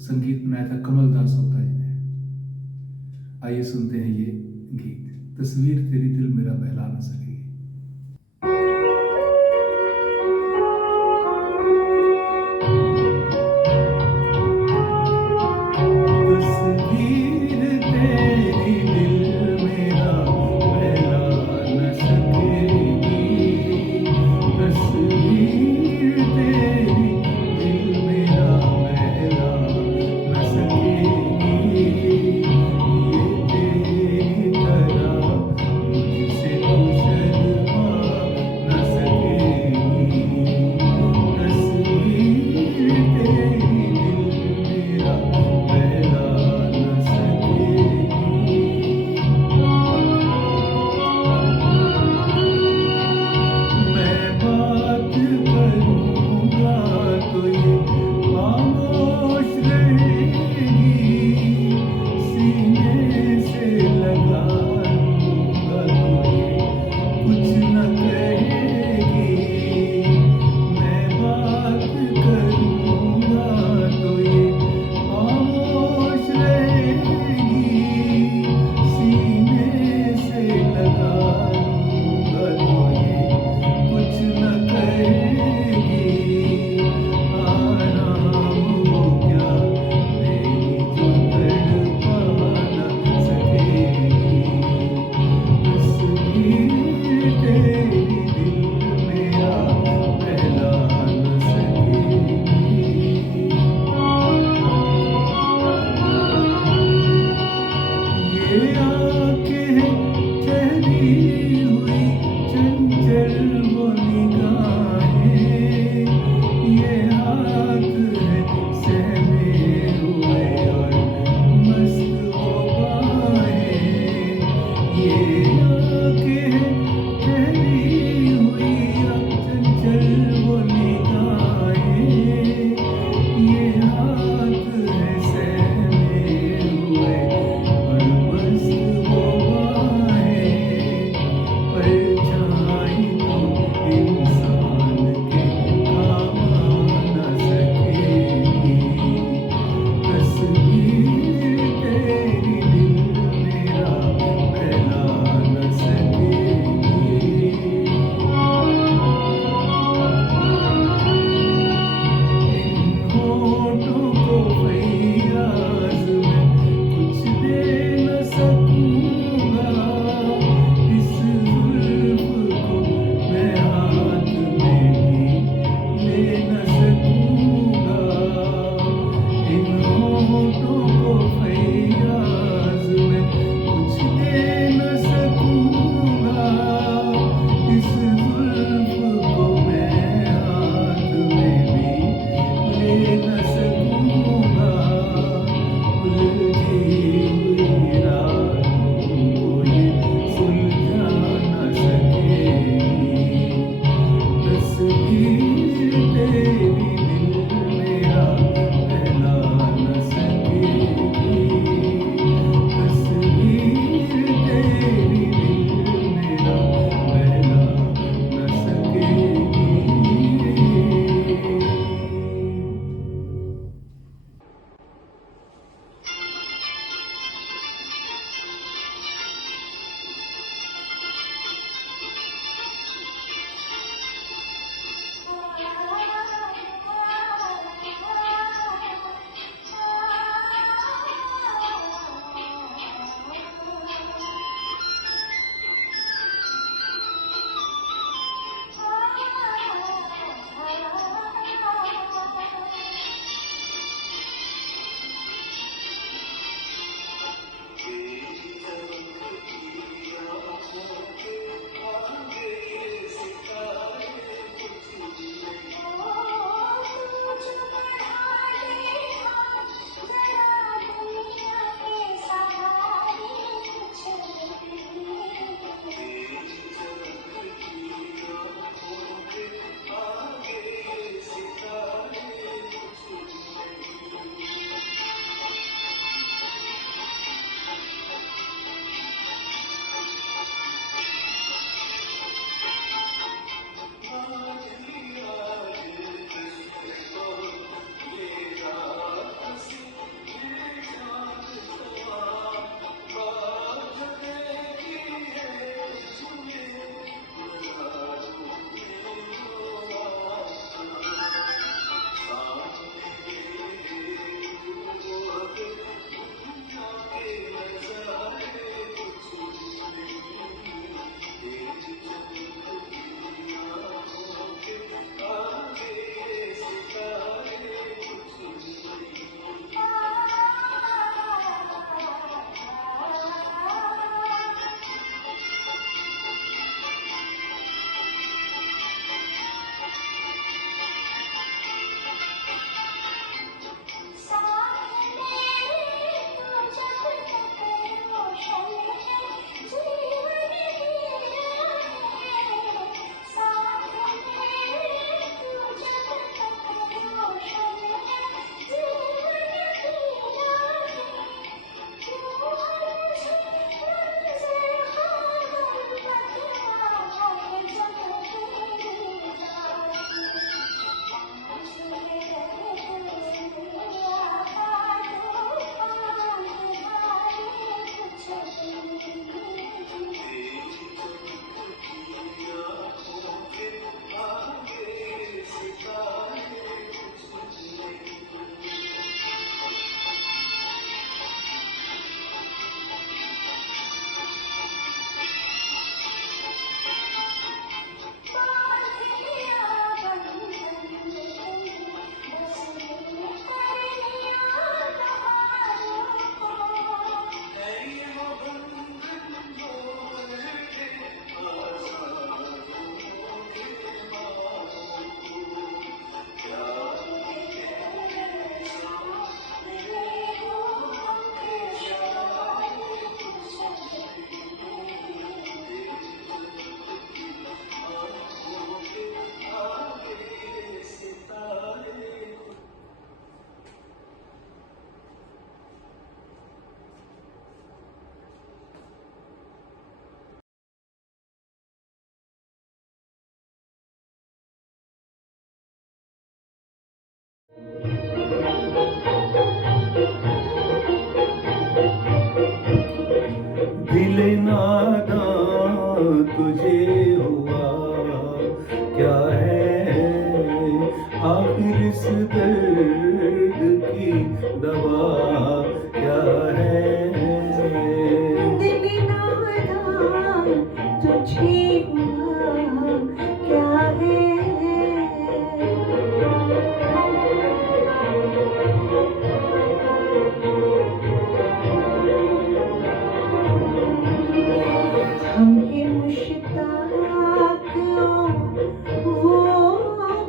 संगीत बनाया था कमल दास गुप्ता जी ने। आइए सुनते हैं ये गीत, तस्वीर तेरी दिल मेरा बहला ना सकेगी। तुझे हुआ क्या है, आखिर इस दर्द की दवा क्या है। दिल नादान तुझे हुआ क्या है। हम ही मुश्ताक वो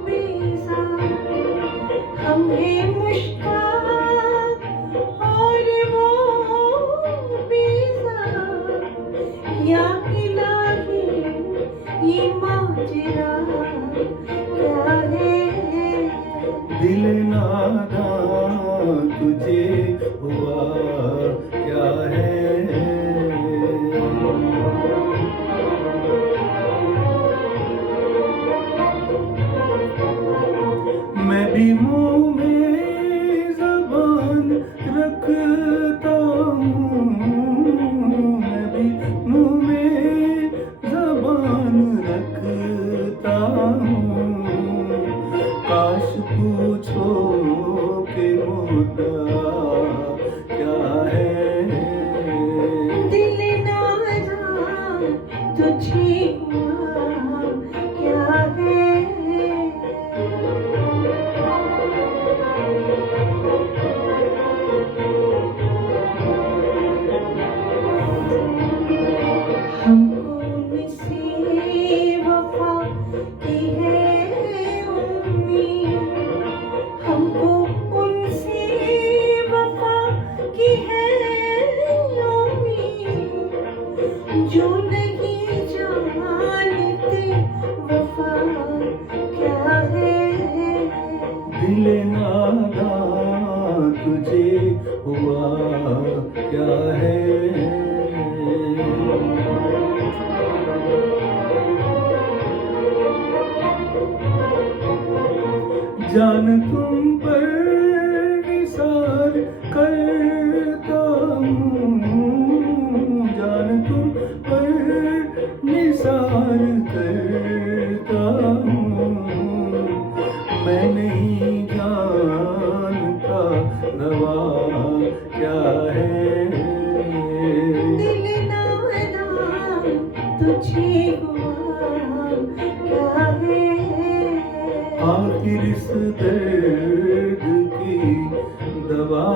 बेजार, हम ही मुश्ताक और वो बेजार, या इलाही ये माजरा क्या है। दिल नादान तुझे हुआ क्या है। मैं भी मुंह में ज़बान रखता हूँ, मैं भी मुंह में ज़बान रखता हूँ। काश पूछो कि मुद्दा क्या है। दिल नादान तुझे हुआ क्या है। हमको उनसे वफा की है उम्मीद, हमको उनसे वफा की है उम्मीद, जो नहीं जानते वफा क्या है। दिल नादान तुझे हुआ क्या है। जान तुम पर निसार करता हूँ, जान तुम पर निसार करता हूँ। मैं नहीं जानता दवा क्या है। दिल नादान तुझे हुआ क्या है। आखिर इस दर्द की दवा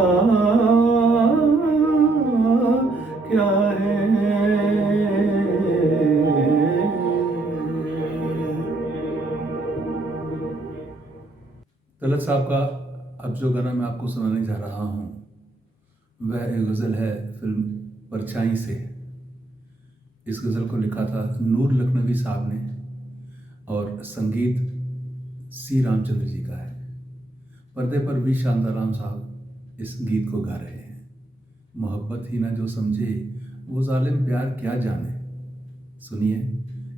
क्या है। तलत साहब का अब जो गाना मैं आपको सुनाने जा रहा हूँ वह एक गज़ल है फिल्म परछाई से। इस गज़ल को लिखा था नूर लखनवी साहब ने और संगीत सी रामचंद्र जी का है। पर्दे पर वी शांताराम साहब इस गीत को गा रहे हैं। मोहब्बत ही ना जो समझे वो जालिम प्यार क्या जाने। सुनिए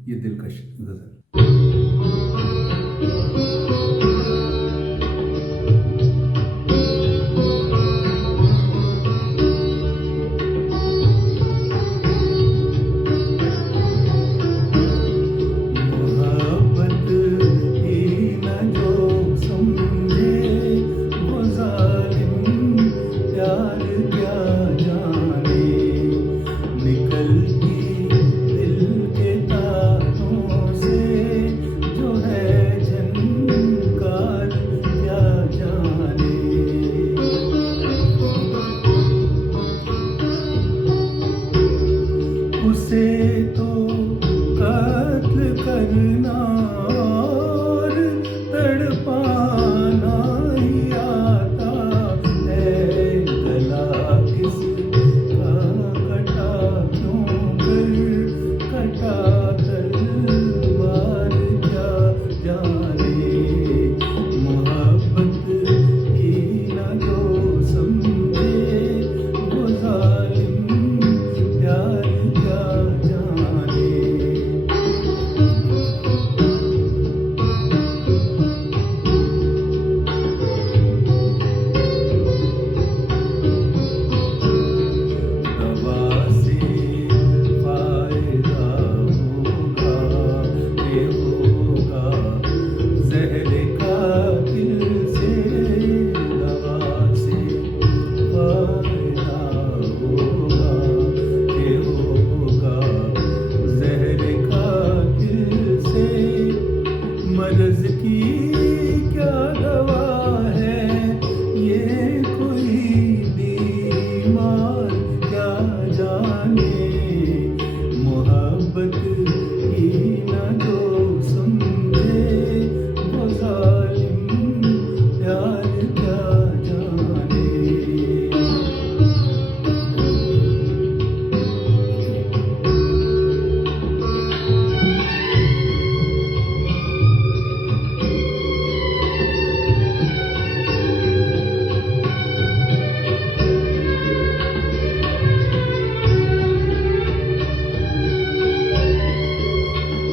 ये दिलकश गज़ल। दिल के तारों से जो है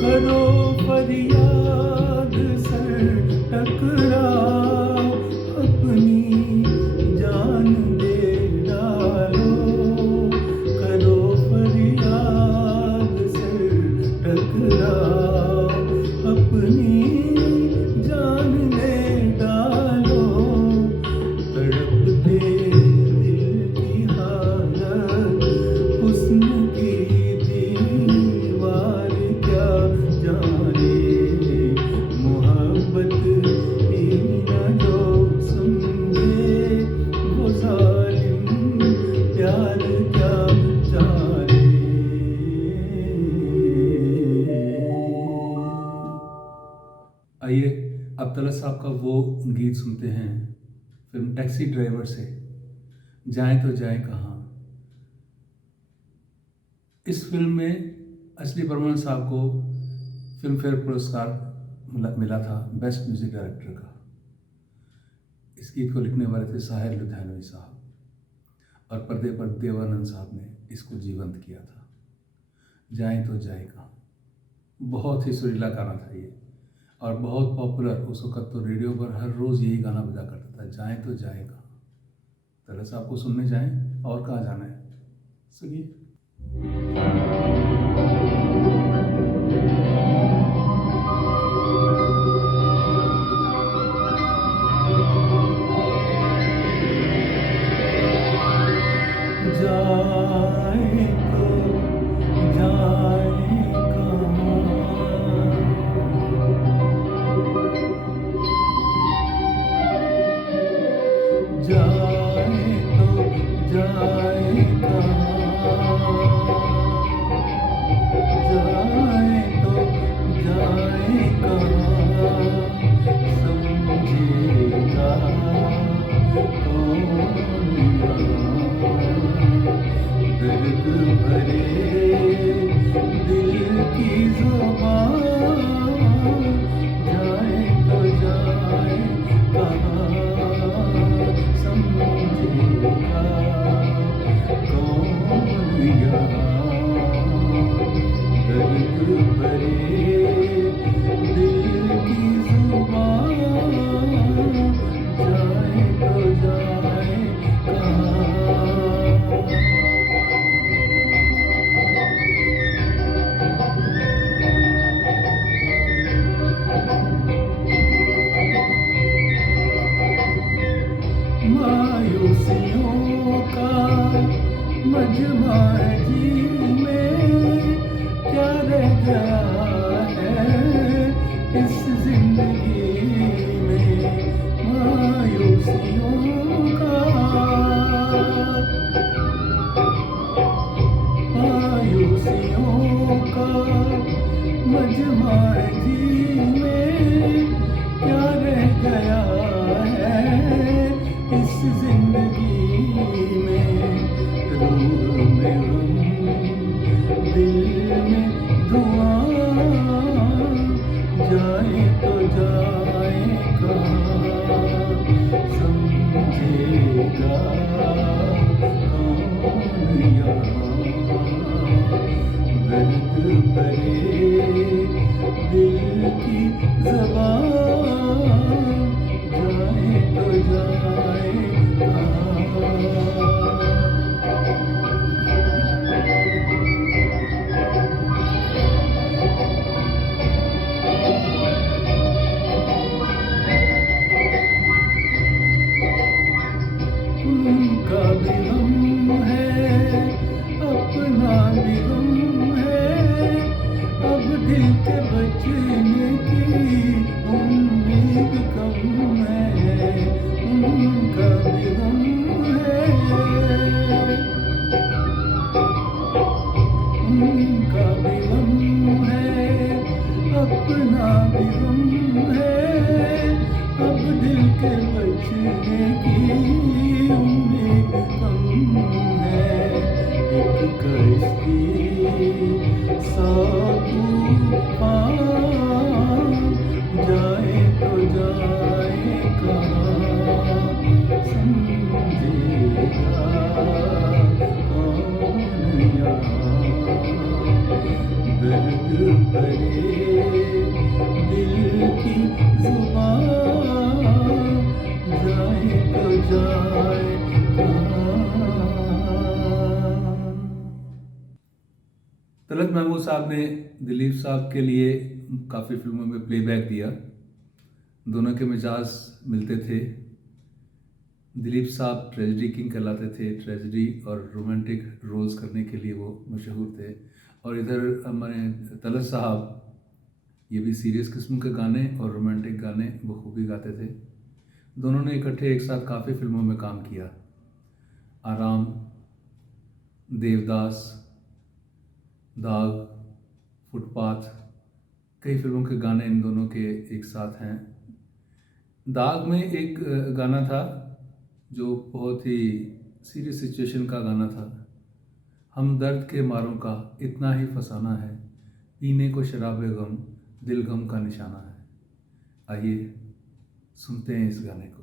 करो फरियाद सर टकराओ, अपनी जान दे डालो, करो फरियाद सर टकराओ, अपनी जान दे डालो, तड़पते दिल की हालत हुस्न की दीवार क्या जाने, मोहब्बत ही न जो समझे वो जालिम प्यार क्या जाने। आइए अब तलत साहब का वो गीत सुनते हैं फिल्म टैक्सी ड्राइवर से, जाएं तो जाएं कहाँ। इस फिल्म में असली बर्मन साहब को फिल्म फेयर पुरस्कार मिला था बेस्ट म्यूजिक डायरेक्टर का। इस गीत को लिखने वाले थे साहिर लुधियानवी साहब और पर्दे पर देवानंद साहब ने इसको जीवंत किया था। जाएं तो जाएं कहाँ, बहुत ही सुरीला गाना था ये और बहुत पॉपुलर। उस वक्त तो रेडियो पर हर रोज़ यही गाना बजा करता था, जाएं तो जाएं कहाँ। तरह से आपको सुनने जाएं और कहाँ जाना है, सुनिए। जाएं तो जाएं दर्द भरे दिल की जुबान जाए तो जाए कहाँ। तलत महमूद साहब ने दिलीप साहब के लिए काफ़ी फिल्मों में प्लेबैक दिया। दोनों के मिजाज मिलते थे। दिलीप साहब ट्रेजेडी किंग कहलाते थे। ट्रेजेडी और रोमांटिक रोल्स करने के लिए वो मशहूर थे। और इधर हमारे तलत साहब ये भी सीरियस किस्म के गाने और रोमांटिक गाने बखूबी गाते थे। दोनों ने इकट्ठे एक साथ काफ़ी फिल्मों में काम किया। आराम, देवदास, दाग, फुटपाथ, कई फिल्मों के गाने इन दोनों के एक साथ हैं। दाग में एक गाना था जो बहुत ही सीरियस सिचुएशन का गाना था। हम दर्द के मारों का इतना ही फसाना है, पीने को शराबे गम दिल गम का निशाना है। आइए सुनते हैं इस गाने को।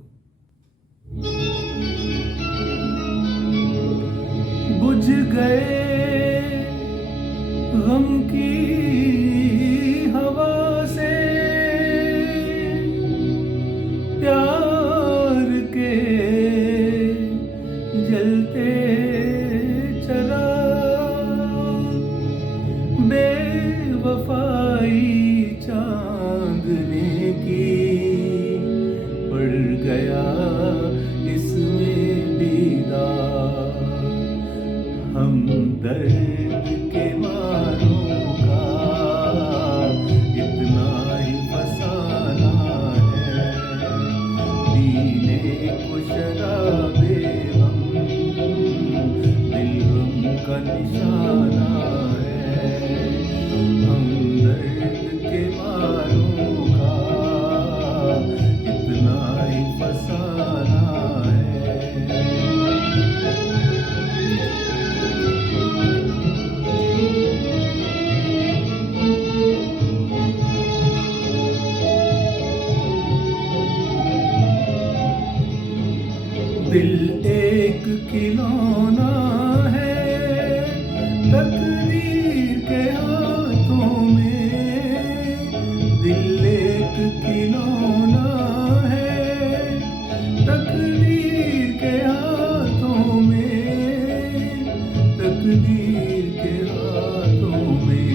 बुझ गए गम की हवा से प्यार के जलते चराग, बेवफाई चांदने की पड़ गया इसमें दीदार। हम दर्द के मारों का इतना ही फसाना है, पीने को शराबे हम दिल गम का निशाना है। हम दर्द के मारों का इतना ही फसाना है। दिल एक खिलौना है तकदीर के हाथों में। दिल एक खिलौना है तकदीर के हाथों में। तकदीर के हाथों में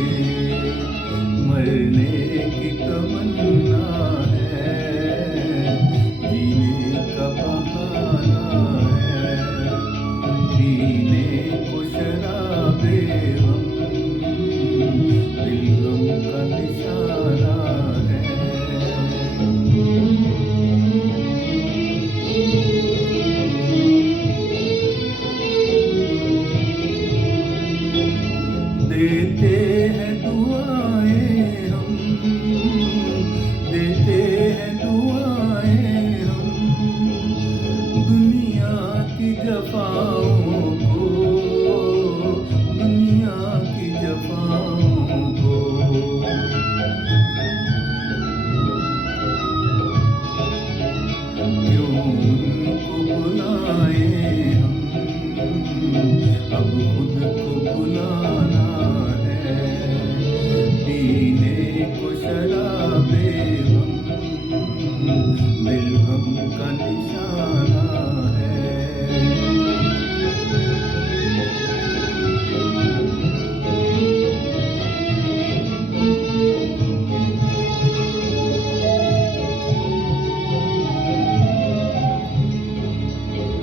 मरने की तमन्ना है, जीने का बहाना है। पीने को शराबे हम दिल गम का निशाना है। देते हैं दुआएं हम, देते हैं दुआएं हम दुनिया की जफाओं को, दुनिया की जफाओं को। क्यों उनको बुलाएं हम, अब खुद को बुलाना है। पीने को शराबे हम दिल गम का निशाना है।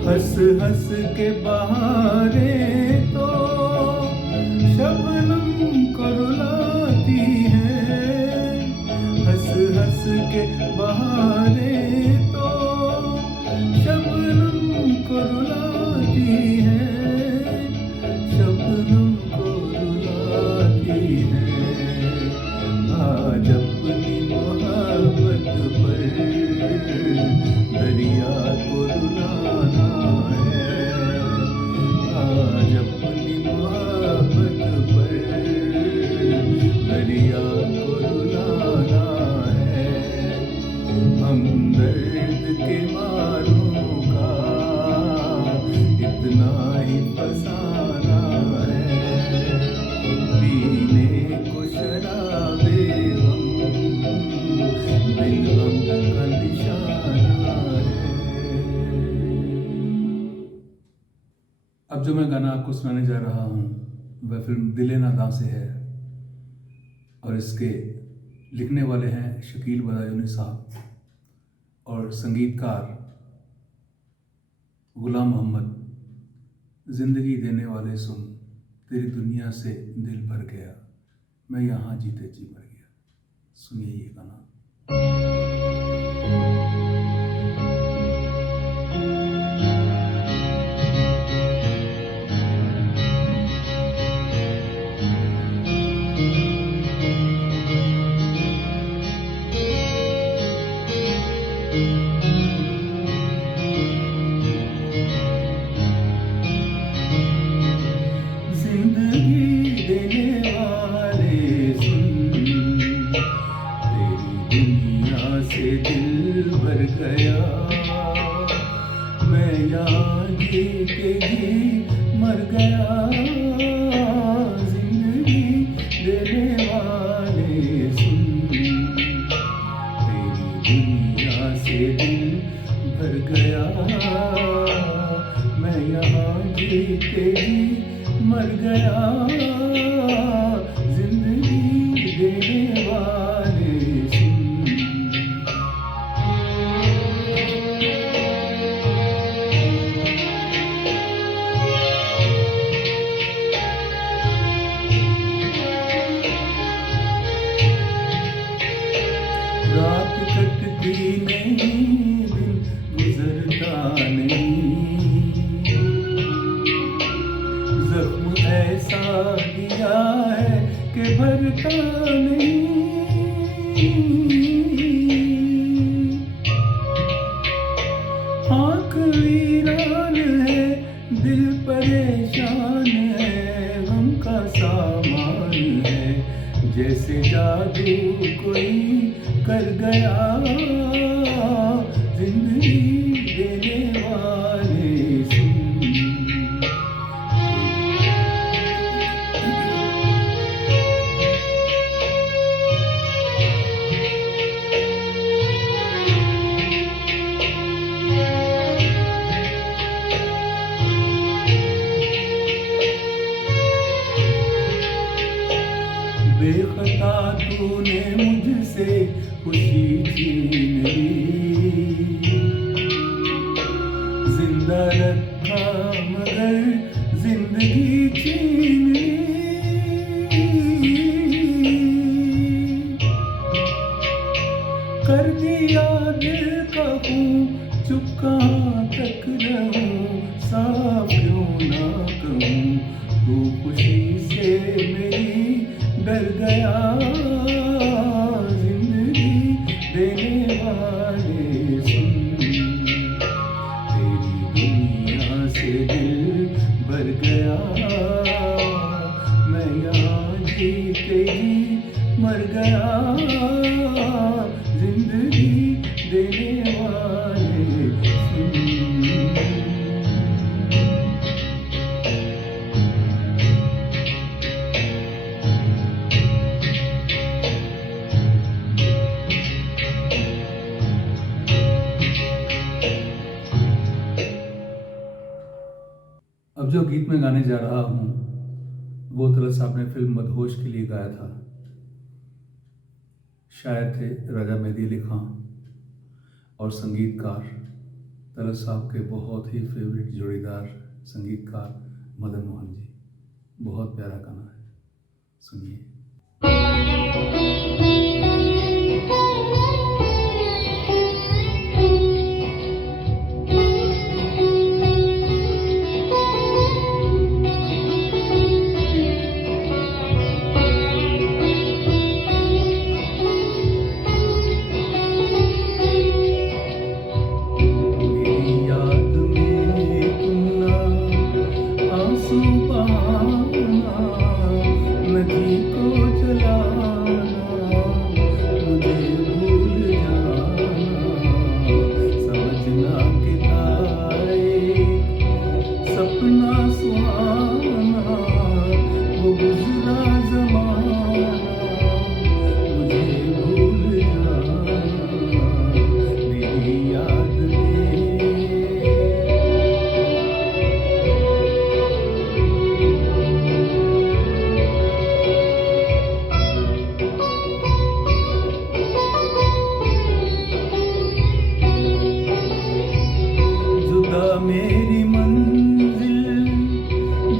हंस हंस के बहारें तो शबनम को रुलाती हैं। हंस हंस के बहारें तो शबनम को रुलाती हैं। शबनम को रुलाती हैं। आज अपनी मोहब्बत पर दरिया को रुलाना है। आज अपनी मोहब्बत पर दरिया को रुलाना है। हम अब जो मैं गाना आपको सुनाने जा रहा हूँ वह फिल्म दिले नादां से है और इसके लिखने वाले हैं शकील बदायूनी साहब और संगीतकार गुलाम मोहम्मद। जिंदगी देने वाले सुन, तेरी दुनिया से दिल भर गया, मैं यहाँ जीते जी मर गया। सुनिए ये गाना। जैसे जादू कोई कर गया, जिंदगी देने वाले सुन। बेखता तूने मुझसे खुशी छीन ली, जिंदा रखा मगर जिंदगी छीन ली। कर दिया दिल का हूँ, चुप कहाँ तक रहूं, साफ क्यों ना कहूँ, तू खुशी से मेरी डर गया, जिंदगी देने वाले सुन। तेरी दुनिया से दिल भर गया, मैं यहाँ जीते जी मर गया, जिंदगी देने वाले सुन। अब जो गीत मैं गाने जा रहा हूँ वो तलत साहब ने फिल्म मदहोश के लिए गाया था। शायर थे राजा मेहदी अली खां और संगीतकार तलत साहब के बहुत ही फेवरेट जोड़ीदार संगीतकार मदन मोहन जी। बहुत प्यारा गाना है, सुनिए। नदी को जलाना मेरी मंजिल,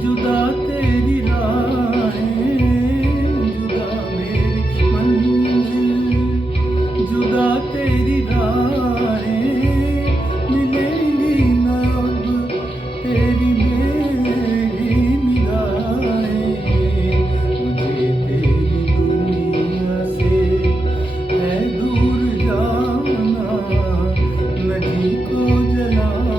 जुदा तेरी राहें, जुदा मेरी मंजिल, जुदा तेरी राहें, मिलेंगी न अब तेरी मेरी निगाहें। मुझे तेरी दुनिया से है दूर जाना, नदी को जलाना,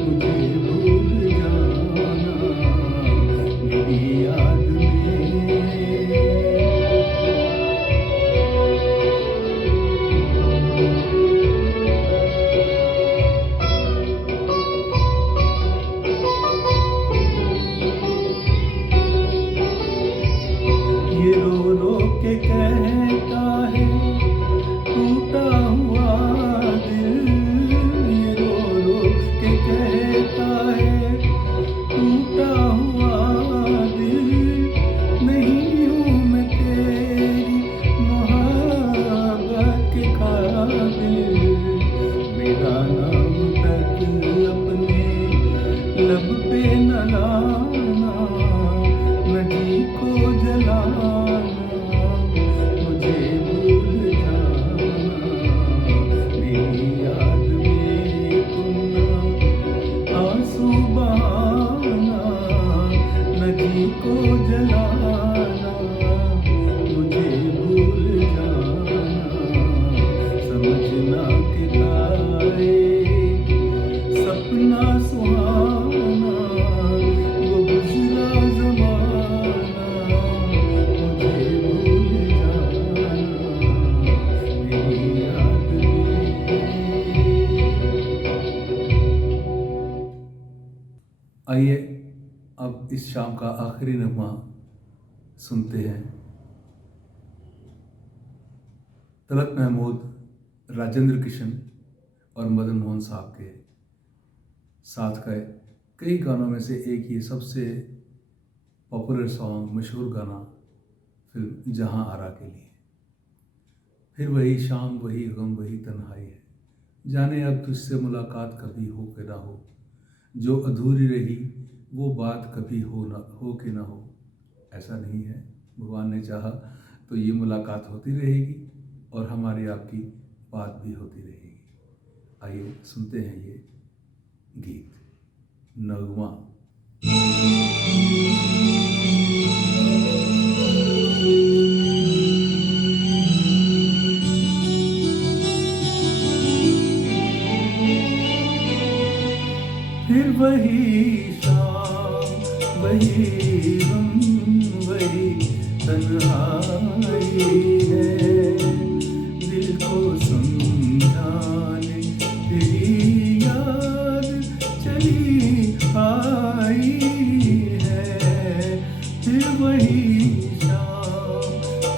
मुझे भूल जाना मेरी याद में। ये रो रो के कहता है टूटा हुआ दिल, ये रो रो के कहता है टूटा हुआ दिल। नहीं हूँ मैं तेरी मोहब्बत के काबिल, मेरा नाम तक अपने लब पे न लाना, नदी को जलाना, मुझे भूल जाना मेरी याद में तुम ना आंसू बहाना, नदी को जलाना, मुझे भूल जाना। समझना कि तारे सपना सुहाना, वो गुजरा ज़माना, मुझे भूल जाना मेरी याद में। आइए अब इस शाम का आखिरी नगमा सुनते हैं। तलत महमूद, राजेंद्र किशन और मदन मोहन साहब के साथ का कई गानों में से एक ये सबसे पॉपुलर सॉन्ग, मशहूर गाना फिल्म जहां आरा के लिए। फिर वही शाम, वही गम, वही तन्हाई है, जाने अब तुझसे मुलाकात कभी हो के ना हो, जो अधूरी रही वो बात कभी हो कि ना हो। ऐसा नहीं है, भगवान ने चाहा तो ये मुलाकात होती रहेगी और हमारी आपकी बात भी होती रहेगी। आइए सुनते हैं ये गीत नगमा। फिर वही शाम, वही गम, वही तन्हाई है, दिल को समझाने तेरी याद चली आई है। फिर वही शाम, वही गम, वही तन्हाई है, दिल को समझाने तेरी याद चली आई है। फिर वही शाम। फिर वही शाम, वही गम, वही तन्हाई है, दिल को समझाने तेरी याद चली आई है। फिर वही शाम। फिर वही शाम, वही गम, वही तन्हाई है, दिल को समझाने तेरी याद चली आई है। फिर वही शाम। फिर वही शाम,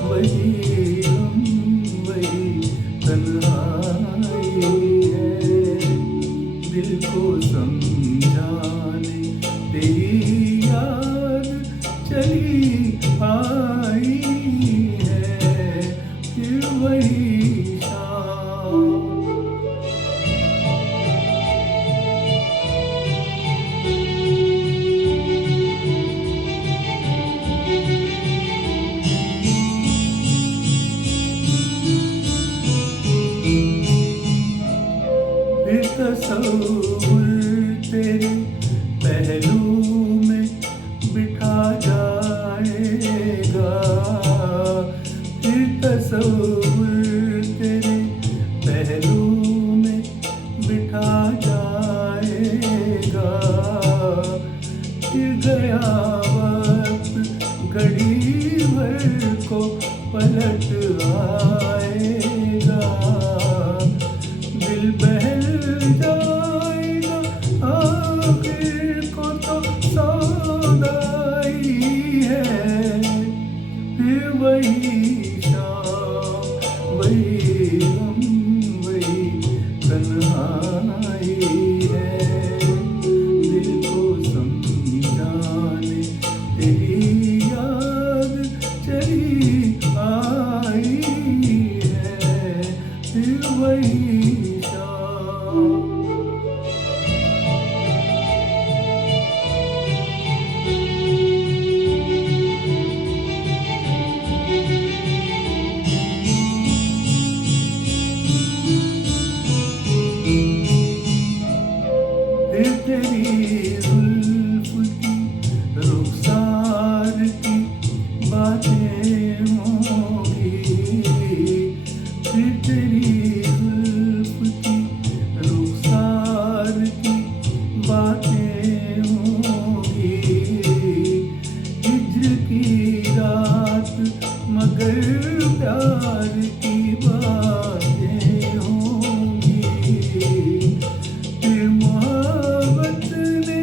वही गम, वही तन्हाई है, दिल को समझाने तेरी याद चली आई है। फिर वही शाम। फिर तसव्वुर तेरे पहलू में बिठा जाएगा, फिर तसव्वुर तेरे पहलू में बिठा जाएगा। फिर गया वक्त घड़ी भर को पलट आएगा, दिल बहल जाएगा, आखिर को तो सौदाई है। फिर वही शाम, वही गम, वही तन्हाई है, दिल को समझाने तेरी याद चली आई है। फिर वही शाम। मगर प्यार की बातें होंगी, फिर मोहब्बत ने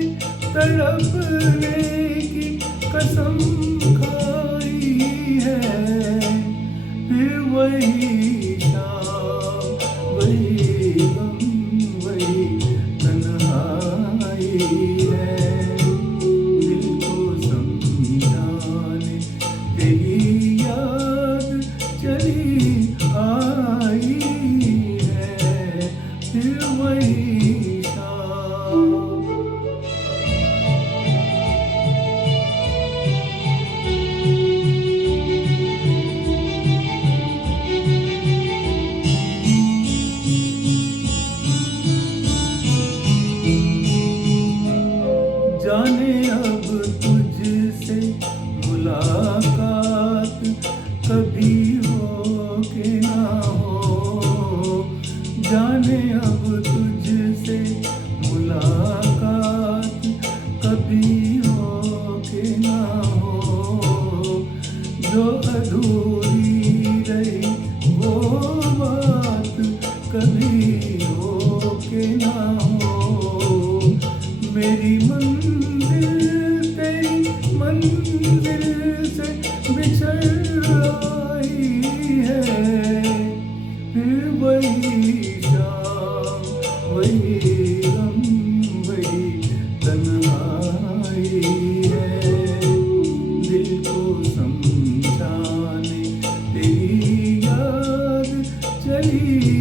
तड़पने की कसम खाई है, फिर वही शाम वही गम वही तन्हाई है, दिल को समझाने तेरी याद चली आई है, फिर वही शाम। जाने अब तुझसे मुलाकात कभी हो के ना हो, जाने अब तुझसे मुलाकात कभी हो के ना हो, जो अधूरी रही वो बात कभी हो के ना हो, मेरी मंजिल तेरी मंजिल से बिछड़ आई है, फिर वही शाम वही गम वही तन्हाई है, दिल को समझाने तेरी याद चली